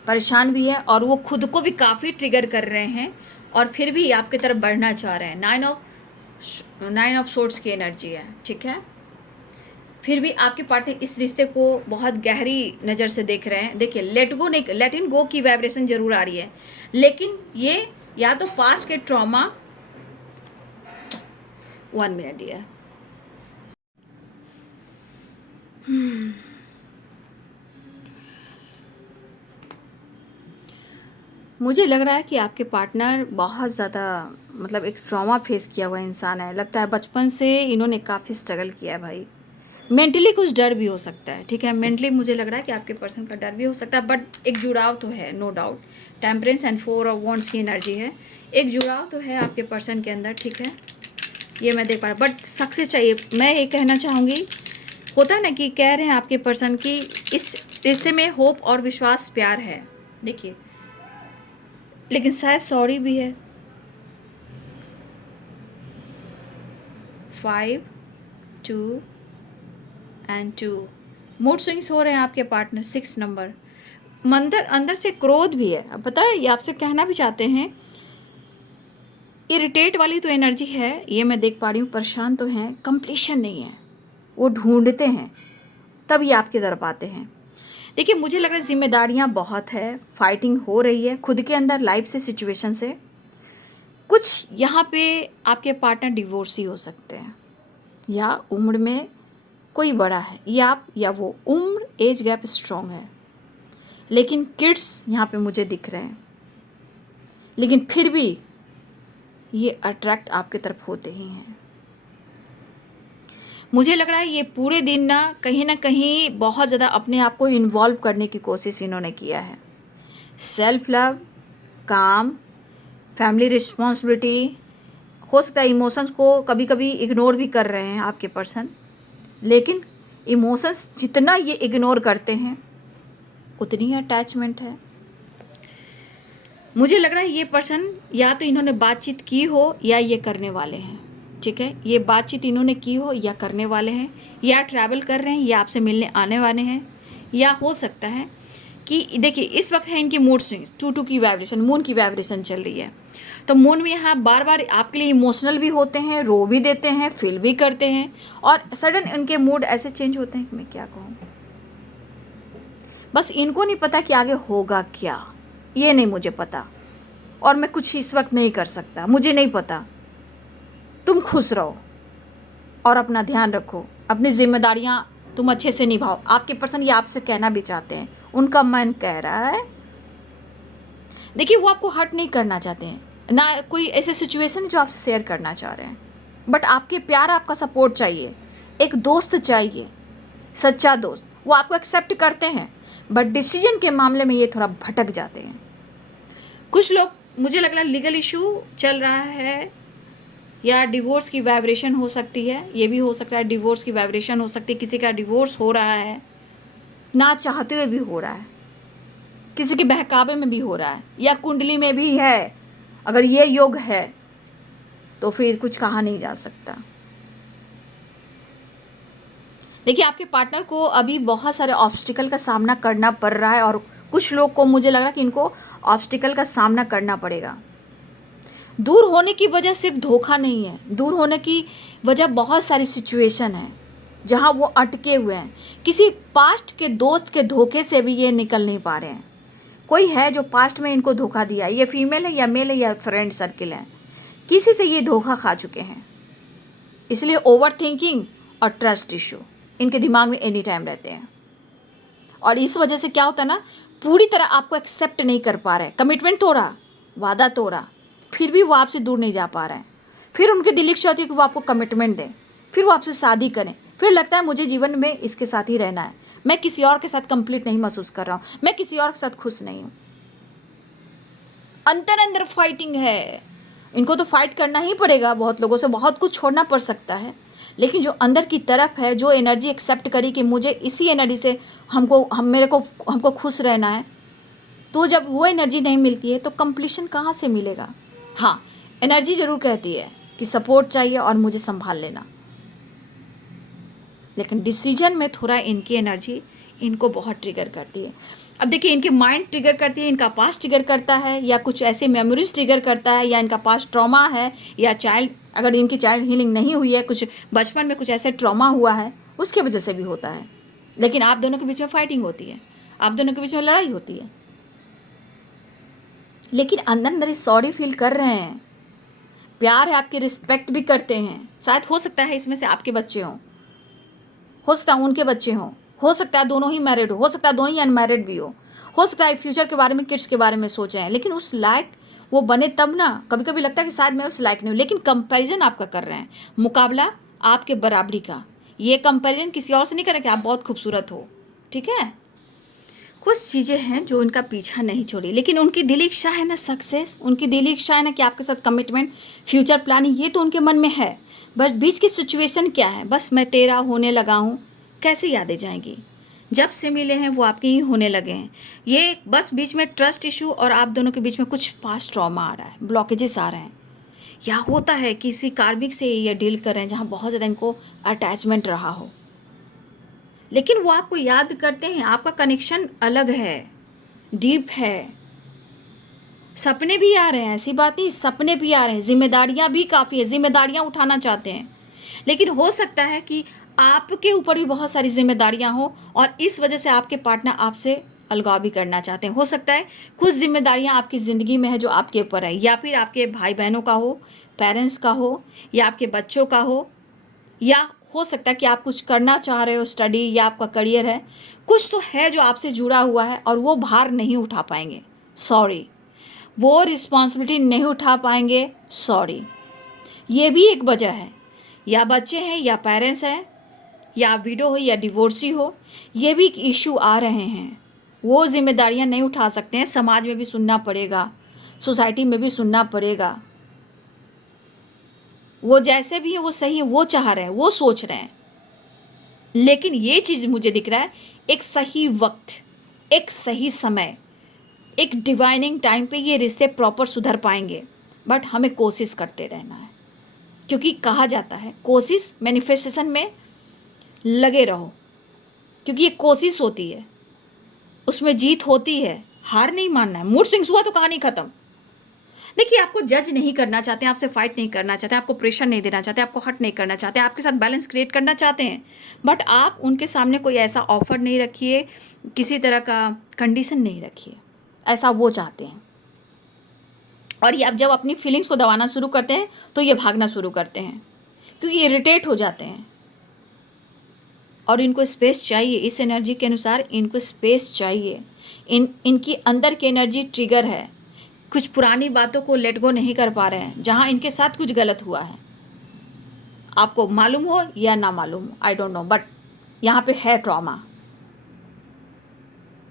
परेशान भी है, और वो खुद को भी काफ़ी ट्रिगर कर रहे हैं, और फिर भी आपकी तरफ बढ़ना चाह रहे हैं। नाइन ऑफ सोर्ड्स की एनर्जी है, ठीक है। फिर भी आपके पार्टनर इस रिश्ते को बहुत गहरी नज़र से देख रहे हैं। देखिए, लेट इन गो की वाइब्रेशन ज़रूर आ रही है, लेकिन ये या तो पास्ट के ट्रॉमा, 1 मिनट डियर, मुझे लग रहा है कि आपके पार्टनर बहुत ज़्यादा मतलब एक ट्रॉमा फेस किया हुआ इंसान है। लगता है बचपन से इन्होंने काफ़ी स्ट्रगल किया है भाई। मेंटली कुछ डर भी हो सकता है, ठीक है, मेंटली मुझे लग रहा है कि आपके पर्सन का डर भी हो सकता है, बट एक जुड़ाव तो है, no doubt. Temperance and 4 of wands की एनर्जी है, एक जुड़ाव तो है आपके पर्सन के अंदर, ठीक है, ये मैं देख पा रहा हूँ। बट सक्सेस चाहिए। मैं ये कहना चाहूँगी, होता है ना कि कह रहे हैं आपके पर्सन की इस रिश्ते में होप और विश्वास, प्यार है, देखिए, लेकिन शायद सॉरी भी है। 5 2 एंड 2 मूड स्विंग्स हो रहे हैं आपके पार्टनर। 6 नंबर, अंदर से क्रोध भी है। अब पता है, ये आपसे कहना भी चाहते हैं, इरिटेट वाली तो एनर्जी है, ये मैं देख पा रही हूँ, परेशान तो हैं, कंप्लीशन नहीं है, वो ढूंढते हैं, तब ये आपकी तरफ आते हैं। देखिए, मुझे लग रहा है जिम्मेदारियाँ बहुत है, फाइटिंग हो रही है खुद के अंदर, लाइफ से, सिचुएशन से। कुछ यहाँ पे आपके पार्टनर डिवोर्सी हो सकते हैं, या उम्र में कोई बड़ा है, या आप या वो, उम्र एज गैप स्ट्रॉन्ग है, लेकिन किड्स यहाँ पे मुझे दिख रहे हैं, लेकिन फिर भी ये अट्रैक्ट आपके तरफ होते ही हैं। मुझे लग रहा है ये पूरे दिन ना कहीं बहुत ज़्यादा अपने आप को इन्वॉल्व करने की कोशिश इन्होंने किया है। सेल्फ लव, काम, फैमिली रिस्पॉन्सिबिलिटी, हो सकता है इमोशंस को कभी कभी इग्नोर भी कर रहे हैं आपके पर्सन, लेकिन इमोशंस जितना ये इग्नोर करते हैं उतनी ही अटैचमेंट है। मुझे लग रहा है ये पर्सन या तो इन्होंने बातचीत की हो या ये करने वाले हैं, ठीक है। ये बातचीत इन्होंने की हो या करने वाले हैं, या ट्रैवल कर रहे हैं या आपसे मिलने आने वाले हैं, या हो सकता है कि देखिए इस वक्त है इनकी मूड स्विंग्स, 2-2 की वाइब्रेशन, मून की वाइब्रेशन चल रही है। तो मून में यहाँ बार बार आपके लिए इमोशनल भी होते हैं, रो भी देते हैं, फील भी करते हैं, और सडन इनके मूड ऐसे चेंज होते हैं कि मैं क्या कहूँ। बस इनको नहीं पता कि आगे होगा क्या, ये नहीं मुझे पता, और मैं कुछ इस वक्त नहीं कर सकता, मुझे नहीं पता। तुम खुश रहो और अपना ध्यान रखो, अपनी जिम्मेदारियां तुम अच्छे से निभाओ। आपके पर्सन ये आपसे कहना भी चाहते हैं, उनका मन कह रहा है। देखिए वो आपको हर्ट नहीं करना चाहते हैं, ना कोई ऐसे सिचुएशन जो आपसे शेयर करना चाह रहे हैं, बट आपके प्यार, आपका सपोर्ट चाहिए, एक दोस्त चाहिए, सच्चा दोस्त। वो आपको एक्सेप्ट करते हैं, बट डिसीजन के मामले में ये थोड़ा भटक जाते हैं। कुछ लोग, मुझे लग रहा है लीगल इशू चल रहा है, या डिवोर्स की वाइब्रेशन हो सकती है, ये भी हो सकता है डिवोर्स की वाइब्रेशन हो सकती है। किसी का डिवोर्स हो रहा है, ना चाहते हुए भी हो रहा है, किसी के बहकावे में भी हो रहा है, या कुंडली में भी है। अगर ये योग है तो फिर कुछ कहा नहीं जा सकता। देखिए आपके पार्टनर को अभी बहुत सारे ऑब्स्टिकल का सामना करना पड़ रहा है, और कुछ लोग को मुझे लग रहा है कि इनको ऑब्स्टिकल का सामना करना पड़ेगा। दूर होने की वजह सिर्फ धोखा नहीं है, दूर होने की वजह बहुत सारी सिचुएशन है जहां वो अटके हुए हैं। किसी पास्ट के दोस्त के धोखे से भी ये निकल नहीं पा रहे हैं। कोई है जो पास्ट में इनको धोखा दिया, ये फीमेल है या मेल है या फ्रेंड सर्किल है, किसी से ये धोखा खा चुके हैं। इसलिए ओवर थिंकिंग और ट्रस्ट इशू इनके दिमाग में एनी टाइम रहते हैं, और इस वजह से क्या होता है ना, पूरी तरह आपको एक्सेप्ट नहीं कर पा रहे, कमिटमेंट तोड़ा, वादा तोड़ा, फिर भी वो आपसे दूर नहीं जा पा रहे हैं। फिर उनकी दिल इच्छा होती है कि वो आपको कमिटमेंट दें, फिर वो आपसे शादी करें, फिर लगता है मुझे जीवन में इसके साथ ही रहना है, मैं किसी और के साथ कंप्लीट नहीं महसूस कर रहा हूँ, मैं किसी और के साथ खुश नहीं हूँ। अंदर फाइटिंग है, इनको तो फाइट करना ही पड़ेगा, बहुत लोगों से बहुत कुछ छोड़ना पड़ सकता है, लेकिन जो अंदर की तरफ है, जो एनर्जी एक्सेप्ट करी कि मुझे इसी एनर्जी से हमको खुश रहना है, तो जब वो एनर्जी नहीं मिलती है तो कंप्लीशन कहाँ से मिलेगा। हाँ, एनर्जी ज़रूर कहती है कि सपोर्ट चाहिए और मुझे संभाल लेना, लेकिन डिसीजन में थोड़ा इनकी एनर्जी इनको बहुत ट्रिगर करती है। अब देखिए इनके माइंड ट्रिगर करती है, इनका पास्ट ट्रिगर करता है, या कुछ ऐसे मेमोरीज ट्रिगर करता है, या इनका पास्ट ट्रॉमा है, या चाइल्ड, अगर इनकी चाइल्ड हीलिंग नहीं हुई है, कुछ बचपन में कुछ ऐसे ट्रॉमा हुआ है, उसके वजह से भी होता है। लेकिन आप दोनों के बीच में फाइटिंग होती है, आप दोनों के बीच में लड़ाई होती है, लेकिन अंदर सॉरी फील कर रहे हैं, प्यार है, आपकी रिस्पेक्ट भी करते हैं। शायद हो सकता है इसमें से आपके बच्चे हों, हो सकता है उनके बच्चे हों, हो सकता है दोनों ही मैरिड हो सकता है दोनों ही अनमैरिड भी हो सकता है फ्यूचर के बारे में, किड्स के बारे में सोच रहे हैं, लेकिन उस लायक वो बने तब ना। कभी कभी लगता है कि शायद मैं उस लायक नहीं हूँ, लेकिन कंपैरिजन आपका कर रहे हैं, मुकाबला आपके बराबरी का। ये कंपैरिजन किसी और से नहीं कर रहे कि आप बहुत खूबसूरत हो, ठीक है। कुछ चीज़ें हैं जो इनका पीछा नहीं छोड़ी, लेकिन उनकी दिली इच्छा है ना सक्सेस, उनकी दिली इच्छा है ना कि आपके साथ कमिटमेंट, फ्यूचर प्लानिंग, ये तो उनके मन में है। बस बीच की सिचुएशन क्या है, बस मैं तेरा होने लगा हूँ, कैसे यादें जाएंगी। जब से मिले हैं वो आपके ही होने लगे हैं। ये बस बीच में ट्रस्ट इशू और आप दोनों के बीच में कुछ पास्ट ट्रॉमा आ रहा है, ब्लॉकेजेस आ रहे हैं, या होता है किसी कार्मिक से ये डील कर रहे हैं जहाँ बहुत ज़्यादा इनको अटैचमेंट रहा हो, लेकिन वो आपको याद करते हैं। आपका कनेक्शन अलग है, डीप है, सपने भी आ रहे हैं, ऐसी बात नहीं, सपने भी आ रहे हैं, जिम्मेदारियां भी काफ़ी है, जिम्मेदारियां उठाना चाहते हैं, लेकिन हो सकता है कि आपके ऊपर भी बहुत सारी जिम्मेदारियां हो और इस वजह से आपके पार्टनर आपसे अलगाव भी करना चाहते हैं। हो सकता है कुछ जिम्मेदारियां आपकी ज़िंदगी में है जो आपके ऊपर है, या फिर आपके भाई बहनों का हो, पेरेंट्स का हो, या आपके बच्चों का हो, या हो सकता है कि आप कुछ करना चाह रहे हो, स्टडी या आपका करियर है, कुछ तो है जो आपसे जुड़ा हुआ है और वो भार नहीं उठा पाएंगे। सॉरी, वो रिस्पॉन्सिबिलिटी नहीं उठा पाएंगे, सॉरी। ये भी एक वजह है, या बच्चे हैं या पेरेंट्स हैं या विडो हो या डिवोर्सी हो, ये भी इशू आ रहे हैं। वो जिम्मेदारियां नहीं उठा सकते हैं, समाज में भी सुनना पड़ेगा, सोसाइटी में भी सुनना पड़ेगा। वो जैसे भी है वो सही है, वो चाह रहे हैं, वो सोच रहे हैं, लेकिन ये चीज़ मुझे दिख रहा है एक सही वक्त, एक सही समय, एक डिवाइनिंग टाइम पे ये रिश्ते प्रॉपर सुधर पाएंगे। बट हमें कोशिश करते रहना है, क्योंकि कहा जाता है कोशिश मैनिफेस्टेशन में लगे रहो, क्योंकि ये कोशिश होती है, उसमें जीत होती है, हार नहीं मानना है। मूड स्विंग्स हुआ तो कहानी खत्म। देखिए, आपको जज नहीं करना चाहते, आपसे फाइट नहीं करना चाहते, आपको प्रेशर नहीं देना चाहते, आपको हर्ट नहीं करना चाहते, आपके साथ बैलेंस क्रिएट करना चाहते हैं, बट आप उनके सामने कोई ऐसा ऑफर नहीं रखिए, किसी तरह का कंडीशन नहीं रखिए, ऐसा वो चाहते हैं। और ये आप जब अपनी फीलिंग्स को दबाना शुरू करते हैं तो ये भागना शुरू करते हैं, क्योंकि ये इरिटेट हो जाते हैं और इनको स्पेस चाहिए। इस एनर्जी के अनुसार इनको स्पेस चाहिए। इनकी अंदर की एनर्जी ट्रिगर है, कुछ पुरानी बातों को लेट गो नहीं कर पा रहे हैं, जहाँ इनके साथ कुछ गलत हुआ है, आपको मालूम हो या ना मालूम हो, आई डोंट नो, बट यहाँ पे है ट्रॉमा।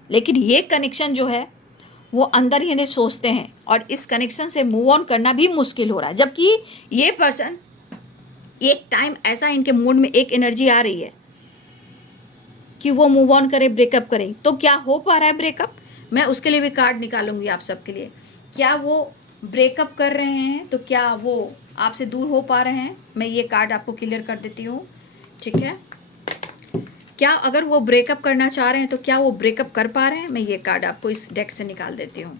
लेकिन ये कनेक्शन जो है वो अंदर ही इन्हें सोचते हैं, और इस कनेक्शन से मूव ऑन करना भी मुश्किल हो रहा है। जबकि ये पर्सन, एक टाइम ऐसा इनके मूड में एक एनर्जी आ रही है कि वो मूव ऑन करे, ब्रेकअप करें। तो क्या हो पा रहा है ब्रेकअप? मैं उसके लिए भी कार्ड निकालूंगी आप सबके लिए। क्या वो ब्रेकअप कर रहे हैं? तो क्या वो आपसे दूर हो पा रहे हैं? मैं ये कार्ड आपको क्लियर कर देती हूँ, ठीक है। क्या अगर वो ब्रेकअप करना चाह रहे हैं तो क्या वो ब्रेकअप कर पा रहे हैं? मैं ये कार्ड आपको इस डेक से निकाल देती हूँ,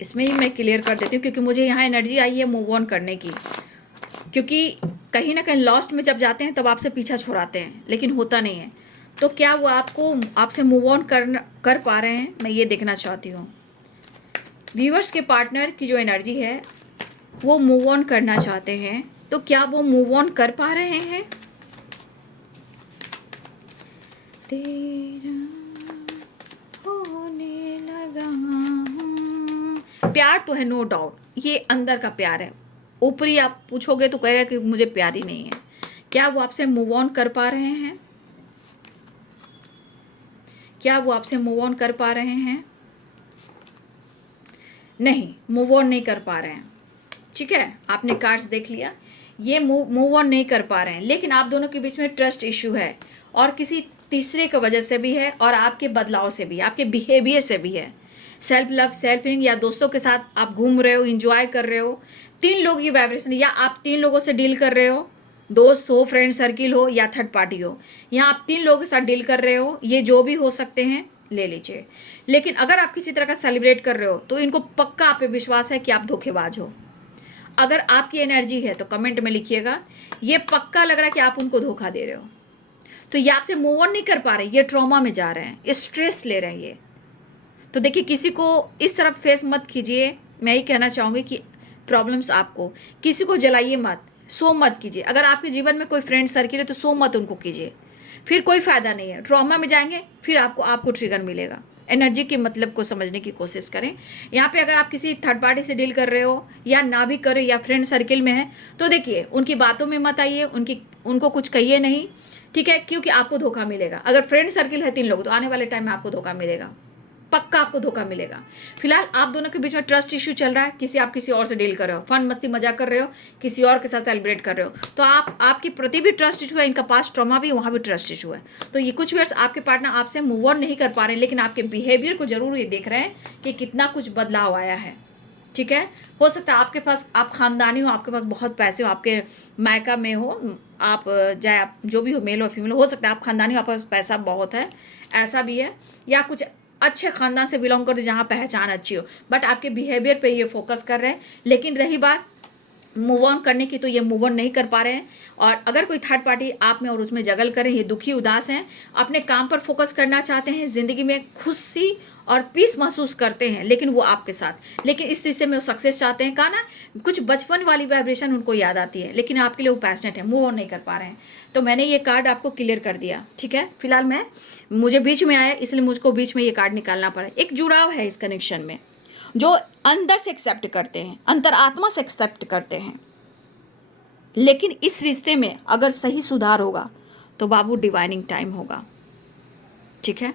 इसमें ही मैं क्लियर कर देती हूँ, क्योंकि मुझे यहाँ एनर्जी आई है मूव ऑन करने की। क्योंकि कहीं ना कहीं लॉस्ट में जब जाते हैं तब आपसे पीछा छुड़ाते हैं, लेकिन होता नहीं है। तो क्या वो आपसे मूव ऑन कर पा रहे हैं? मैं ये देखना चाहती हूँ। व्यूअर्स के पार्टनर की जो एनर्जी है वो मूव ऑन करना चाहते हैं, तो क्या वो मूव ऑन कर पा रहे हैं? तेरा होने लगा हूं। प्यार तो है, नो डाउट, ये अंदर का प्यार है। ऊपरी आप पूछोगे तो कहेगा कि मुझे प्यार ही नहीं है। क्या वो आपसे मूव ऑन कर पा रहे हैं? क्या वो आपसे मूव ऑन कर पा रहे हैं? नहीं, मूव ऑन नहीं कर पा रहे हैं, ठीक है। आपने कार्ड्स देख लिया, ये मूव ऑन नहीं कर पा रहे हैं। लेकिन आप दोनों के बीच में ट्रस्ट इशू है, और किसी तीसरे की वजह से भी है, और आपके बदलाव से भी, आपके बिहेवियर से भी है। सेल्फ लव, सेल्फ लिविंग, या दोस्तों के साथ आप घूम रहे हो, इंजॉय कर रहे हो, 3 लोग की वाइब्रेशन, या आप 3 लोगों से डील कर रहे हो, दोस्त हो, फ्रेंड सर्किल हो, या थर्ड पार्टी हो। यहाँ आप 3 लोगों के साथ डील कर रहे हो, ये जो भी हो सकते हैं, ले लीजिए। लेकिन अगर आप किसी तरह का सेलिब्रेट कर रहे हो तो इनको पक्का आप पे विश्वास है कि आप धोखेबाज हो। अगर आपकी एनर्जी है तो कमेंट में लिखिएगा, ये पक्का लग रहा है कि आप उनको धोखा दे रहे हो। तो ये आपसे मूव ऑन नहीं कर पा रहे, ये ट्रॉमा में जा रहे हैं, स्ट्रेस ले रहे हैं ये। तो देखिए, किसी को इस तरफ फेस मत कीजिए। मैं ही कहना चाहूँगी कि प्रॉब्लम्स आपको, किसी को जलाइए मत, सो मत कीजिए। अगर आपके जीवन में कोई फ्रेंड सर्किल है तो सो मत उनको कीजिए, फिर कोई फ़ायदा नहीं है। ट्रॉमा में जाएंगे, फिर आपको ट्रिगर मिलेगा। एनर्जी के मतलब को समझने की कोशिश करें। यहाँ पे अगर आप किसी थर्ड पार्टी से डील कर रहे हो, या ना भी करें, या फ्रेंड सर्किल में है, तो देखिए उनकी बातों में मत आइए, उनको कुछ कहिए नहीं, ठीक है, क्योंकि आपको धोखा मिलेगा। अगर फ्रेंड सर्किल है 3 लोग, तो आने वाले टाइम में आपको धोखा मिलेगा, पक्का आपको धोखा मिलेगा। फिलहाल आप दोनों के बीच में ट्रस्ट इशू चल रहा है, आप किसी और से डील कर रहे हो, फन मस्ती मजाक कर रहे हो, किसी और के साथ सेलिब्रेट कर रहे हो, तो आपके प्रति भी ट्रस्ट इशू है, इनका पास ट्रॉमा भी, वहाँ भी ट्रस्ट इशू है। तो ये कुछ वर्ष आपके पार्टनर आपसे मूव ऑन नहीं कर पा रहे हैं, लेकिन आपके बिहेवियर को जरूर ये देख रहे हैं कि कितना कुछ बदलाव आया है, ठीक है। हो सकता है आपके पास, आप खानदानी हो, आपके पास बहुत पैसे हो, आपके मायका में हो, आप चाहे आप जो भी हो, मेल हो फीमेल हो सकता है आप खानदानी हो, आपके पास पैसा बहुत है, ऐसा भी है, या कुछ अच्छे खानदान से बिलोंग करते जहाँ पहचान अच्छी हो, बट आपके बिहेवियर पे ये फोकस कर रहे हैं। लेकिन रही बात मूव ऑन करने की, तो ये मूव ऑन नहीं कर पा रहे हैं। और अगर कोई थर्ड पार्टी आप में और उसमें जगल करें, ये दुखी उदास हैं, अपने काम पर फोकस करना चाहते हैं, ज़िंदगी में खुशी और पीस महसूस करते हैं, लेकिन वो आपके साथ, लेकिन इस रिश्ते में वो सक्सेस चाहते हैं। कहा ना, कुछ बचपन वाली वाइब्रेशन उनको याद आती है, लेकिन आपके लिए वो पैशनेट है, मूव ऑन नहीं कर पा रहे हैं। तो मैंने ये कार्ड आपको क्लियर कर दिया, ठीक है। फिलहाल मुझे बीच में आया, इसलिए मुझको बीच में ये कार्ड निकालना पड़ा। एक जुड़ाव है इस कनेक्शन में, जो अंदर से एक्सेप्ट करते हैं, अंतरात्मा से एक्सेप्ट करते हैं। लेकिन इस रिश्ते में अगर सही सुधार होगा तो बाबू डिवाइनिंग टाइम होगा, ठीक है।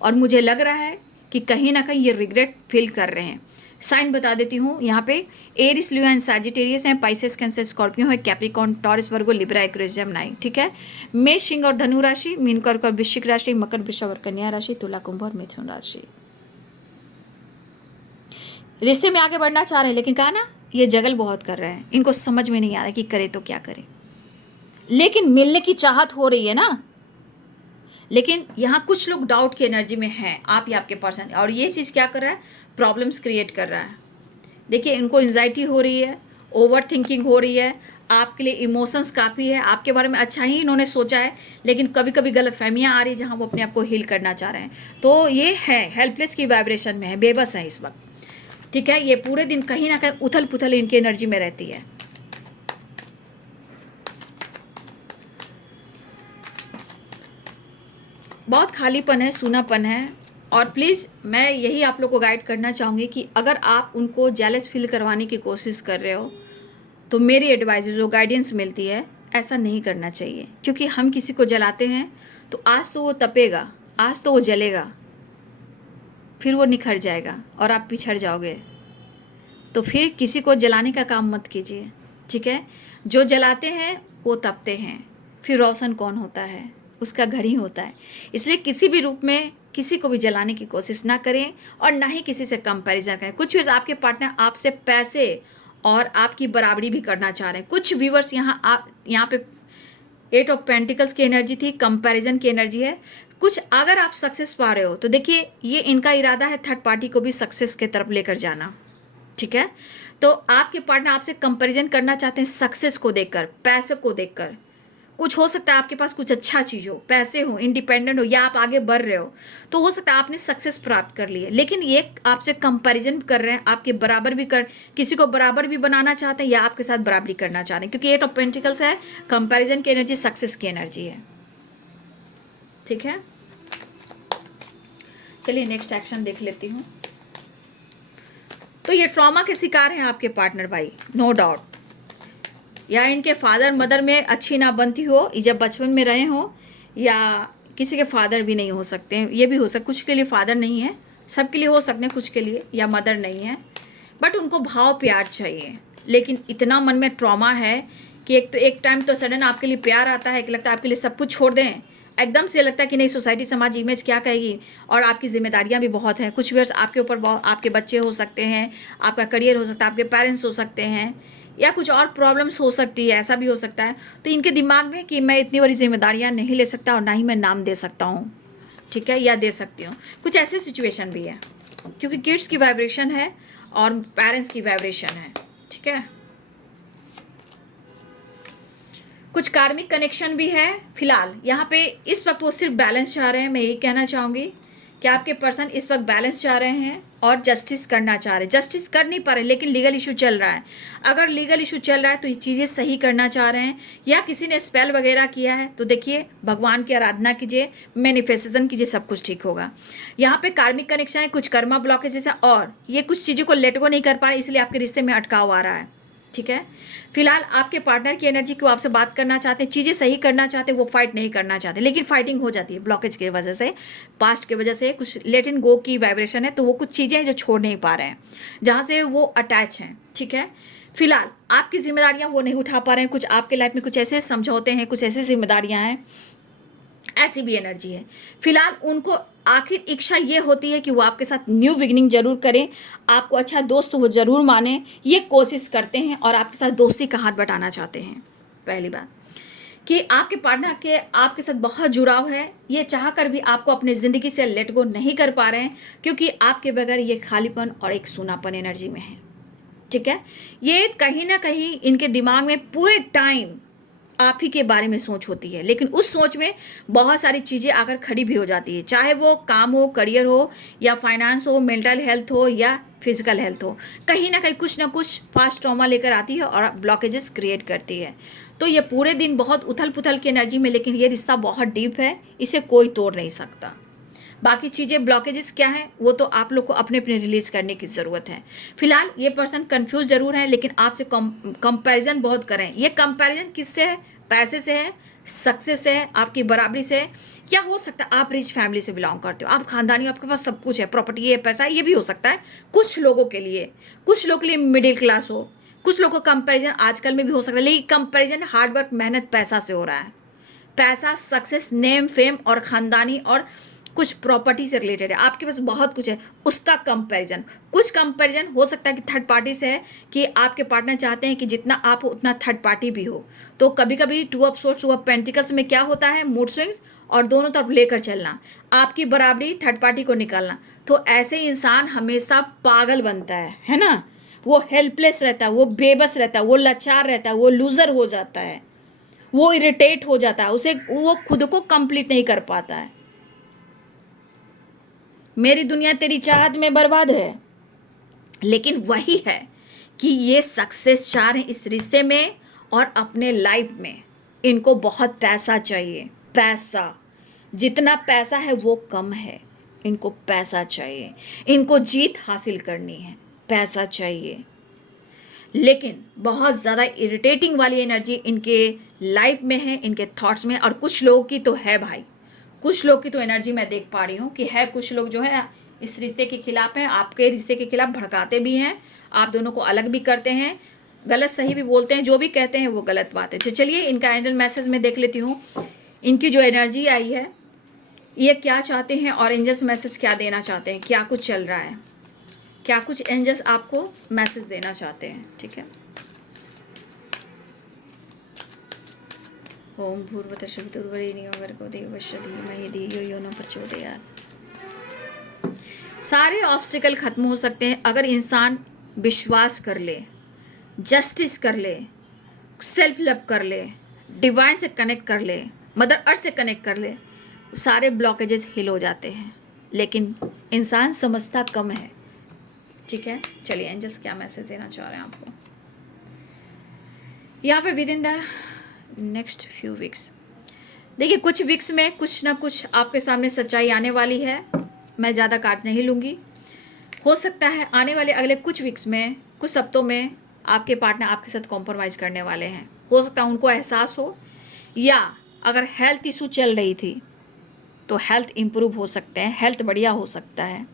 और मुझे लग रहा है कि कहीं ना कहीं ये रिग्रेट फील कर रहे हैं। साइन बता देती हूँ यहाँ पे, एरिस, लियो एंड सैजिटेरियस हैं, पाइसेस, कैंसर, स्कॉर्पियो है, कैप्रिकॉर्न, टॉरस, वर्गो, लिब्रा, एक्वेरियस, जेमिनी, ठीक है। मेष, सिंह और धनु राशि, मीन, कर्क और वृश्चिक राशि, मकर, वृषभ और कन्या राशि, तुला, कुंभ और मिथुन राशि। रिश्ते में आगे बढ़ना चाह रहे हैं, लेकिन कहा ना ये जगल बहुत कर रहे हैं, इनको समझ में नहीं आ रहा कि करे तो क्या करे। लेकिन मिलने की चाहत हो रही है ना, लेकिन यहाँ कुछ लोग डाउट की एनर्जी में हैं, आप या आपके पर्सन, और ये चीज़ क्या कर रहा है, प्रॉब्लम्स क्रिएट कर रहा है। देखिए, इनको एंजाइटी हो रही है, ओवर थिंकिंग हो रही है, आपके लिए इमोशंस काफ़ी है, आपके बारे में अच्छा ही इन्होंने सोचा है, लेकिन कभी कभी गलत फहमियाँ आ रही है जहाँ वो अपने आप को हील करना चाह रहे हैं। तो ये है हेल्पलेस की वाइब्रेशन में है, बेबस है इस वक्त, ठीक है। ये पूरे दिन कहीं ना कहीं उथल पुथल इनकी एनर्जी में रहती है। बहुत खालीपन है, सूनापन है। और प्लीज़ मैं यही आप लोग को गाइड करना चाहूँगी कि अगर आप उनको जेलस फील करवाने की कोशिश कर रहे हो तो मेरी एडवाइस जो गाइडेंस मिलती है, ऐसा नहीं करना चाहिए। क्योंकि हम किसी को जलाते हैं तो आज तो वो तपेगा, आज तो वो जलेगा, फिर वो निखर जाएगा और आप पिछड़ जाओगे। तो फिर किसी को जलाने का काम मत कीजिए, ठीक है। जो जलाते हैं वो तपते हैं, फिर रोशन कौन होता है, उसका घर ही होता है। इसलिए किसी भी रूप में किसी को भी जलाने की कोशिश ना करें और ना ही किसी से कंपैरिजन करें। कुछ व्यूअर्स आपके पार्टनर आपसे पैसे और आपकी बराबरी भी करना चाह रहे हैं। कुछ व्यूअर्स यहाँ पे 8 ऑफ पेंटिकल्स की एनर्जी थी, कंपैरिजन की एनर्जी है। कुछ अगर आप सक्सेस पा रहे हो तो देखिए, ये इनका इरादा है थर्ड पार्टी को भी सक्सेस की तरफ लेकर जाना, ठीक है। तो आपके पार्टनर आपसे कंपैरिजन करना चाहते हैं सक्सेस को देखकर, पैसे को देखकर। कुछ हो सकता है आपके पास कुछ अच्छा चीज़ हो, पैसे हो, इंडिपेंडेंट हो, या आप आगे बढ़ रहे हो, तो हो सकता है आपने सक्सेस प्राप्त कर ली है, लेकिन ये आपसे कंपैरिजन कर रहे हैं, आपके बराबर भी किसी को बराबर भी बनाना चाहते हैं या आपके साथ बराबरी करना चाह रहे हैं। क्योंकि 8 ऑफ पेंटिकल्स है, कंपैरिजन की एनर्जी सक्सेस की एनर्जी है, ठीक है। चलिए नेक्स्ट एक्शन देख लेती हूँ। तो ये ट्रॉमा के शिकार हैं आपके पार्टनर भाई, नो डाउट। या इनके फादर मदर में अच्छी ना बनती हो, जब बचपन में रहे हो, या किसी के फादर भी नहीं हो सकते हैं, ये भी हो सकता। कुछ के लिए फादर नहीं है, सबके लिए हो सकते हैं, कुछ के लिए, या मदर नहीं है, बट उनको भाव प्यार चाहिए। लेकिन इतना मन में ट्रॉमा है कि एक टाइम तो सडन आपके लिए प्यार आता है कि लगता है आपके लिए सब कुछ छोड़ दें, एकदम से लगता है कि नहीं, सोसाइटी, समाज, इमेज क्या कहेगी, और आपकी जिम्मेदारियां भी बहुत हैं। कुछ वर्ष आपके ऊपर आपके बच्चे हो सकते हैं, आपका करियर हो सकता है, आपके पेरेंट्स हो सकते हैं, या कुछ और प्रॉब्लम्स हो सकती है, ऐसा भी हो सकता है। तो इनके दिमाग में कि मैं इतनी बड़ी जिम्मेदारियां नहीं ले सकता और ना ही मैं नाम दे सकता हूँ, ठीक है, या दे सकती हूँ। कुछ ऐसे सिचुएशन भी है, क्योंकि किड्स की वाइब्रेशन है और पेरेंट्स की वाइब्रेशन है, ठीक है। कुछ कार्मिक कनेक्शन भी है। फिलहाल यहाँ पे इस वक्त वो सिर्फ बैलेंस चाह रहे हैं। मैं यही कहना चाहूँगी कि आपके पर्सन इस वक्त बैलेंस चाह रहे हैं और जस्टिस करना चाह रहे हैं। जस्टिस कर नहीं पा रहे, लेकिन लीगल इशू चल रहा है। अगर लीगल इशू चल रहा है तो ये चीज़ें सही करना चाह रहे हैं, या किसी ने स्पेल वगैरह किया है तो देखिए, भगवान की आराधना कीजिए, मैनिफेस्टेशन कीजिए, सब कुछ ठीक होगा। यहाँ पे कार्मिक कनेक्शन है, कुछ कर्मा ब्लॉकेज है, और ये कुछ चीज़ों को लेट गो नहीं कर पा रहे, इसलिए आपके रिश्ते में अटकाव आ रहा है, ठीक है। फिलहाल आपके पार्टनर की एनर्जी को आपसे बात करना चाहते हैं, चीज़ें सही करना चाहते हैं, वो फाइट नहीं करना चाहते, लेकिन फाइटिंग हो जाती है ब्लॉकेज की वजह से, पास्ट की वजह से। कुछ लेट एंड गो की वाइब्रेशन है, तो वो कुछ चीज़ें हैं जो छोड़ नहीं पा रहे हैं, जहाँ से वो अटैच हैं, ठीक है। फिलहाल आपकी जिम्मेदारियाँ वो नहीं उठा पा रहे हैं। कुछ आपके लाइफ में कुछ ऐसे समझौते हैं, कुछ ऐसी जिम्मेदारियाँ हैं, ऐसी भी एनर्जी है। फिलहाल उनको आखिर इच्छा ये होती है कि वो आपके साथ न्यू बिगिनिंग जरूर करें, आपको अच्छा दोस्त वो जरूर माने, ये कोशिश करते हैं और आपके साथ दोस्ती का हाथ बटाना चाहते हैं। पहली बात कि आपके पार्टनर के आपके साथ बहुत जुड़ाव है, ये चाह कर भी आपको अपनी ज़िंदगी से लेट गो नहीं कर पा रहे हैं, क्योंकि आपके बगैर ये खालीपन और एक सूनापन एनर्जी में है, ठीक है। ये कहीं ना कहीं इनके दिमाग में पूरे टाइम आप ही के बारे में सोच होती है, लेकिन उस सोच में बहुत सारी चीज़ें आकर खड़ी भी हो जाती है, चाहे वो काम हो, करियर हो, या फाइनेंस हो, मेंटल हेल्थ हो, या फिजिकल हेल्थ हो। कहीं ना कुछ फास्ट ट्रॉमा लेकर आती है और ब्लॉकेजेस क्रिएट करती है। तो ये पूरे दिन बहुत उथल पुथल की एनर्जी में, लेकिन ये रिश्ता बहुत डीप है, इसे कोई तोड़ नहीं सकता। बाकी चीज़ें ब्लॉकेजेस क्या हैं वो तो आप लोग को अपने अपने रिलीज करने की ज़रूरत है। फिलहाल ये पर्सन कंफ्यूज जरूर है, लेकिन आपसे कंपैरिजन बहुत करें। ये कंपैरिजन किससे है? पैसे से है, सक्सेस से है, आपकी बराबरी से है, या हो सकता है आप रिच फैमिली से बिलोंग करते हो, आप खानदानी हो, आपके पास सब कुछ है, प्रॉपर्टी है, पैसा है, ये भी हो सकता है कुछ लोगों के लिए। कुछ लोगों के लिए मिडिल क्लास हो, कुछ लोगों का कंपैरिजन आजकल में भी हो सकता है, लेकिन कंपैरिजन हार्डवर्क, मेहनत, पैसा से हो रहा है। पैसा, सक्सेस, नेम, फेम और ख़ानदानी और कुछ प्रॉपर्टी से रिलेटेड है, आपके पास बहुत कुछ है, उसका कंपैरिजन। कुछ कंपैरिजन हो सकता है कि थर्ड पार्टी से है, कि आपके पार्टनर चाहते हैं कि जितना आप हो उतना थर्ड पार्टी भी हो। तो कभी कभी two of source, two of pentacles में क्या होता है? मूड स्विंग्स, और दोनों तरफ लेकर चलना, आपकी बराबरी, थर्ड पार्टी को निकालना। तो ऐसे इंसान हमेशा पागल बनता है ना। वो हेल्पलेस रहता है, वो बेबस रहता है, वो लाचार रहता है, वो लूज़र हो जाता है, वो इरिटेट हो जाता है, उसे वो खुद को कंप्लीट नहीं कर पाता है। मेरी दुनिया तेरी चाहत में बर्बाद है। लेकिन वही है कि ये सक्सेस चाह रहे हैं इस रिश्ते में और अपने लाइफ में। इनको बहुत पैसा चाहिए, पैसा। जितना पैसा है वो कम है, इनको पैसा चाहिए, इनको जीत हासिल करनी है, पैसा चाहिए। लेकिन बहुत ज़्यादा इरिटेटिंग वाली एनर्जी इनके लाइफ में है, इनके थॉट्स में। और कुछ लोगों की तो है भाई, कुछ लोग की तो एनर्जी मैं देख पा रही हूँ कि है, कुछ लोग जो है इस रिश्ते के खिलाफ हैं, आपके रिश्ते के खिलाफ भड़काते भी हैं, आप दोनों को अलग भी करते हैं, गलत सही भी बोलते हैं, जो भी कहते हैं वो गलत बात है। तो चलिए इनका एंजल मैसेज में देख लेती हूँ, इनकी जो एनर्जी आई है ये क्या चाहते हैं और एंजल्स मैसेज क्या देना चाहते हैं, क्या कुछ चल रहा है, क्या कुछ एंजल्स आपको मैसेज देना चाहते हैं। ठीक है। ओम भूर्भुवस्सुर्वरेण्यं देवस्य धीमहि धियो यो न प्रचोदयात्। सारे ऑब्स्टिकल खत्म हो सकते हैं अगर इंसान विश्वास कर ले, जस्टिस कर ले, सेल्फ लव कर ले, डिवाइन से कनेक्ट कर ले, मदर अर्थ से कनेक्ट कर ले, सारे ब्लॉकेजेस हिल हो जाते हैं। लेकिन इंसान समझता कम है। ठीक है, चलिए एंजल्स क्या मैसेज देना चाह रहे हैं आपको यहाँ पे with in the next few weeks. देखिए कुछ वीक्स में कुछ ना कुछ आपके सामने सच्चाई आने वाली है। मैं ज़्यादा काट नहीं लूँगी। हो सकता है आने वाले अगले कुछ वीक्स में, कुछ हफ्तों में आपके पार्टनर आपके साथ कॉम्प्रोमाइज़ करने वाले हैं। हो सकता है उनको एहसास हो, या अगर हेल्थ इशू चल रही थी तो हेल्थ इम्प्रूव हो सकते हैं, हेल्थ बढ़िया हो सकता है,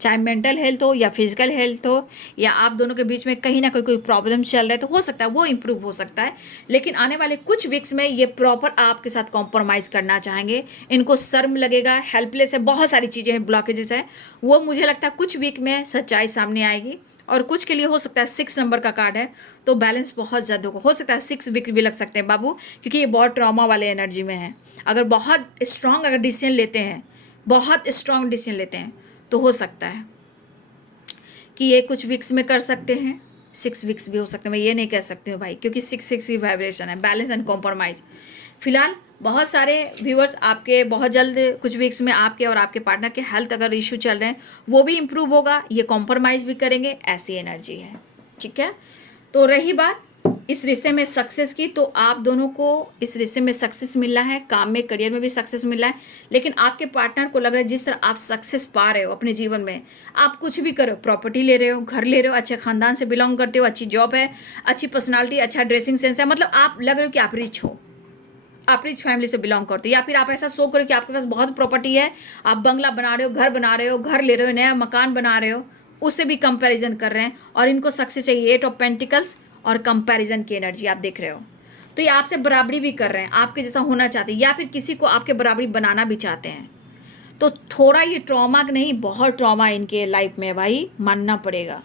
चाहे मेंटल हेल्थ हो या फिजिकल हेल्थ हो, या आप दोनों के बीच में कहीं ना कोई प्रॉब्लम चल रहा है तो हो सकता है वो इम्प्रूव हो सकता है। लेकिन आने वाले कुछ वीक्स में ये प्रॉपर आपके साथ कॉम्प्रोमाइज़ करना चाहेंगे। इनको शर्म लगेगा, हेल्पलेस है, बहुत सारी चीज़ें हैं, ब्लॉकेजेस है, वो मुझे लगता है कुछ वीक में सच्चाई सामने आएगी। और कुछ के लिए हो सकता है 6 नंबर का कार्ड है तो बैलेंस बहुत ज़्यादा हो सकता है 6 वीक भी लग सकते हैं बाबू, क्योंकि ये बहुत ट्रॉमा वाले एनर्जी में है। अगर बहुत स्ट्रांग अगर डिसीजन लेते हैं, बहुत स्ट्रांग डिसीजन लेते हैं तो हो सकता है कि ये कुछ वीक्स में कर सकते हैं, 6 वीक्स भी हो सकते हैं। मैं ये नहीं कह सकती हूँ भाई, क्योंकि 6 की वाइब्रेशन है, बैलेंस एंड कॉम्प्रोमाइज़। फिलहाल बहुत सारे व्यूअर्स आपके बहुत जल्द कुछ वीक्स में आपके और आपके पार्टनर के हेल्थ अगर इशू चल रहे हैं वो भी इम्प्रूव होगा, ये कॉम्प्रोमाइज़ भी करेंगे, ऐसी एनर्जी है। ठीक है। तो रही बात इस रिश्ते में सक्सेस की, तो आप दोनों को इस रिश्ते में सक्सेस मिल रहा है, काम में, करियर में भी सक्सेस मिल रहा है। लेकिन आपके पार्टनर को लग रहा है जिस तरह आप सक्सेस पा रहे हो अपने जीवन में, आप कुछ भी करो, प्रॉपर्टी ले रहे हो, घर ले रहे हो, अच्छे खानदान से बिलोंग करते हो, अच्छी जॉब है, अच्छी पर्सनालिटी, अच्छा ड्रेसिंग सेंस है, मतलब आप लग रहे हो कि आप रिच हो, आप रिच फैमिली से बिलोंग करते हो, या फिर आप ऐसा शो करो कि आपके पास बहुत प्रॉपर्टी है, आप बंगला बना रहे हो, घर बना रहे हो, घर ले रहे हो, नया मकान बना रहे हो, उससे भी कंपैरिजन कर रहे हैं। और इनको सक्सेस चाहिए 8 ऑफ पेंटिकल्स और कंपैरिजन की एनर्जी आप देख रहे हो। तो ये आपसे बराबरी भी कर रहे हैं, आपके जैसा होना चाहते हैं, या फिर किसी को आपके बराबरी बनाना भी चाहते हैं। तो थोड़ा ये ट्रॉमा नहीं, बहुत ट्रॉमा इनके लाइफ में भाई, मानना पड़ेगा।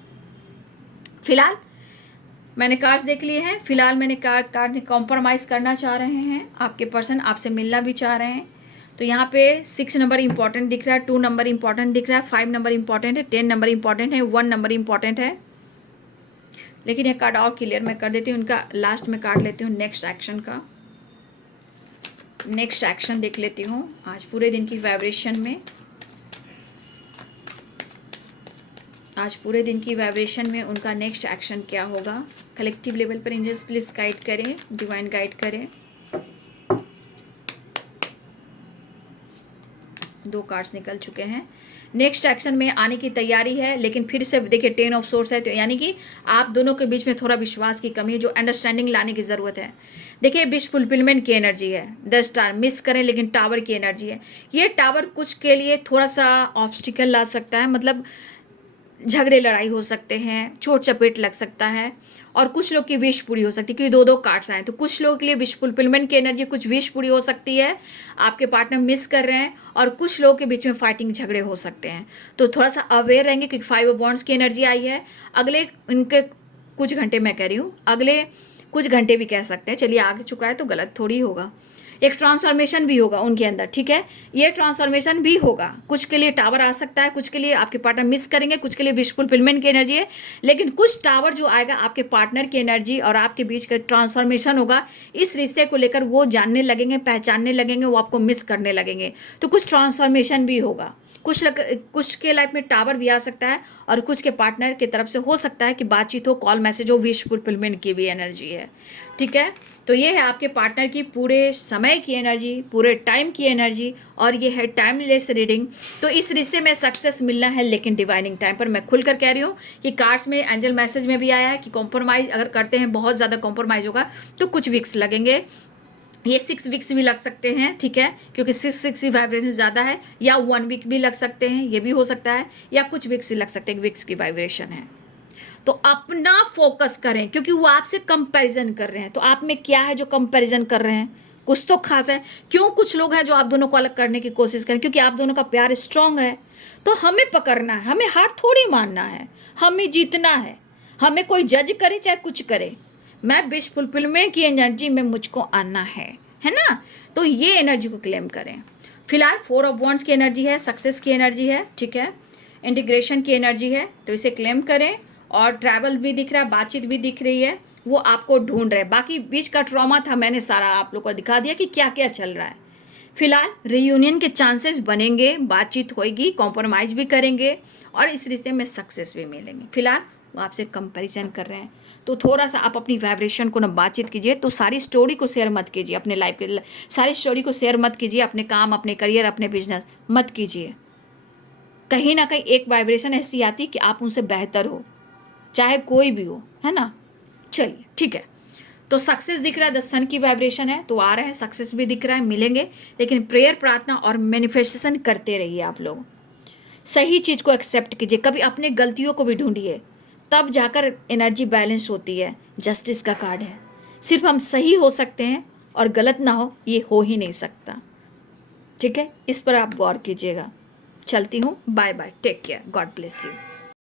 फिलहाल मैंने कार्ड्स देख लिए हैं। फिलहाल मैंने कार्ड कॉम्प्रोमाइज़ करना चाह रहे हैं, आपके पर्सन आपसे मिलना भी चाह रहे हैं। तो यहाँ पे 6 नंबर इंपॉर्टेंट दिख रहा है, 2 नंबर इंपॉर्टेंट दिख रहा है, 5 नंबर इंपॉर्टेंट है, 10 नंबर इंपॉर्टेंट है, 1 नंबर इंपॉर्टेंट है। लेकिन ये कार्ड और क्लियर मैं कर देती हूँ, इनका लास्ट में कार्ड लेती हूँ नेक्स्ट एक्शन का। नेक्स्ट एक्शन देख लेती हूँ आज पूरे दिन की वाइब्रेशन में। आज पूरे दिन की वाइब्रेशन में उनका नेक्स्ट एक्शन क्या होगा। कलेक्टिव लेवल पर एंजल्स प्लीज गाइड करें, डिवाइन गाइड करें। 2 कार्ड्स निकल चुके हैं। नेक्स्ट एक्शन में आने की तैयारी है, लेकिन फिर से देखिए 10 ऑफ सोर्स है, तो यानी कि आप दोनों के बीच में थोड़ा विश्वास की कमी है, जो अंडरस्टैंडिंग लाने की ज़रूरत है। देखिए विश फुलफिलमेंट की एनर्जी है, 10 स्टार मिस करें, लेकिन टावर की एनर्जी है। ये टावर कुछ के लिए थोड़ा सा ऑब्स्टिकल ला सकता है, मतलब झगड़े लड़ाई हो सकते हैं, चोट चपेट लग सकता है, और कुछ लोग की विश पूरी हो सकती है, क्योंकि 2 कार्ड्स आए। तो कुछ लोगों के लिए विश फुलफिलमेंट की एनर्जी, कुछ विश पूरी हो सकती है, आपके पार्टनर मिस कर रहे हैं, और कुछ लोगों के बीच में फाइटिंग झगड़े हो सकते हैं। तो थोड़ा सा अवेयर रहेंगे, क्योंकि 5 ऑफ वॉन्ड्स की एनर्जी आई है। अगले इनके कुछ घंटे, मैं कह रही हूँ अगले कुछ घंटे भी कह सकते हैं, चलिए आगे चुका है तो गलत थोड़ी होगा, एक ट्रांसफॉर्मेशन भी होगा उनके अंदर, ठीक है। ये ट्रांसफॉर्मेशन भी होगा, कुछ के लिए टावर आ सकता है, कुछ के लिए आपके पार्टनर मिस करेंगे, कुछ के लिए विश फुलफिलमेंट की एनर्जी है, लेकिन कुछ टावर जो आएगा आपके पार्टनर की एनर्जी और आपके बीच का ट्रांसफॉर्मेशन होगा। इस रिश्ते को लेकर वो जानने लगेंगे, पहचानने लगेंगे, वो आपको मिस करने लगेंगे। तो कुछ ट्रांसफॉर्मेशन भी होगा, कुछ के लाइफ में टावर भी आ सकता है, और कुछ के पार्टनर की तरफ से हो सकता है कि बातचीत हो, कॉल मैसेज हो, विश फुलफिलमेंट की भी एनर्जी है, ठीक है। तो ये है आपके पार्टनर की पूरे समय की एनर्जी, पूरे टाइम की एनर्जी, और ये है टाइमलेस रीडिंग। तो इस रिश्ते में सक्सेस मिलना है, लेकिन डिवाइनिंग टाइम पर। मैं खुलकर कह रही हूँ कि कार्ड्स में, एंजल मैसेज में भी आया है कि कॉम्प्रोमाइज़ अगर करते हैं, बहुत ज़्यादा कॉम्प्रोमाइज़ होगा तो कुछ वीक्स लगेंगे। ये 6 वीक्स भी लग सकते हैं, ठीक है, क्योंकि 6 की वाइब्रेशन ज़्यादा है, या 1 वीक भी लग सकते हैं, ये भी हो सकता है, या कुछ वीक्स भी लग सकते हैं, वीक्स की वाइब्रेशन है। तो अपना फोकस करें, क्योंकि वो आपसे कंपैरिजन कर रहे हैं। तो आप में क्या है जो कंपैरिजन कर रहे हैं, कुछ तो खास है। क्यों कुछ लोग हैं जो आप दोनों को अलग करने की कोशिश करें, क्योंकि आप दोनों का प्यार स्ट्रांग है। तो हमें पकड़ना है, हमें हार थोड़ी मानना है, हमें जीतना है। हमें कोई जज करे चाहे कुछ करे, मैं विश फुलफिलमेंट की एनर्जी में मुझको आना है ना। तो ये एनर्जी को क्लेम करें। फिलहाल 4 ऑफ वॉन्ड्स की एनर्जी है, सक्सेस की एनर्जी है, ठीक है, इंटीग्रेशन की एनर्जी है, तो इसे क्लेम करें। और ट्रैवल भी दिख रहा है, बातचीत भी दिख रही है, वो आपको ढूंढ रहे हैं। बाकी बीच का ट्रॉमा था, मैंने सारा आप लोग को दिखा दिया कि क्या क्या चल रहा है। फिलहाल रियूनियन के चांसेस बनेंगे, बातचीत होएगी, कॉम्प्रोमाइज़ भी करेंगे, और इस रिश्ते में सक्सेस भी मिलेंगे। फिलहाल वो आपसे कंपैरिजन कर रहे हैं, तो थोड़ा सा आप अपनी वाइब्रेशन को ना बातचीत कीजिए। तो सारी स्टोरी को शेयर मत कीजिए, अपने लाइफ के सारी स्टोरी को शेयर मत कीजिए, अपने काम, अपने करियर, अपने बिजनेस मत कीजिए। कहीं ना कहीं एक वाइब्रेशन ऐसी आती कि आप उनसे बेहतर हो, चाहे कोई भी हो, है ना। चलिए ठीक है, तो सक्सेस दिख रहा है, 10 सन की वाइब्रेशन है, तो आ रहे हैं, सक्सेस भी दिख रहा है, मिलेंगे। लेकिन प्रेयर, प्रार्थना और मैनिफेस्टेशन करते रहिए। आप लोग सही चीज़ को एक्सेप्ट कीजिए, कभी अपने गलतियों को भी ढूंढिए, तब जाकर एनर्जी बैलेंस होती है। जस्टिस का कार्ड है, सिर्फ हम सही हो सकते हैं और गलत ना हो, ये हो ही नहीं सकता, ठीक है। इस पर आप गौर कीजिएगा। चलती हूँ, bye bye, take care, God bless you.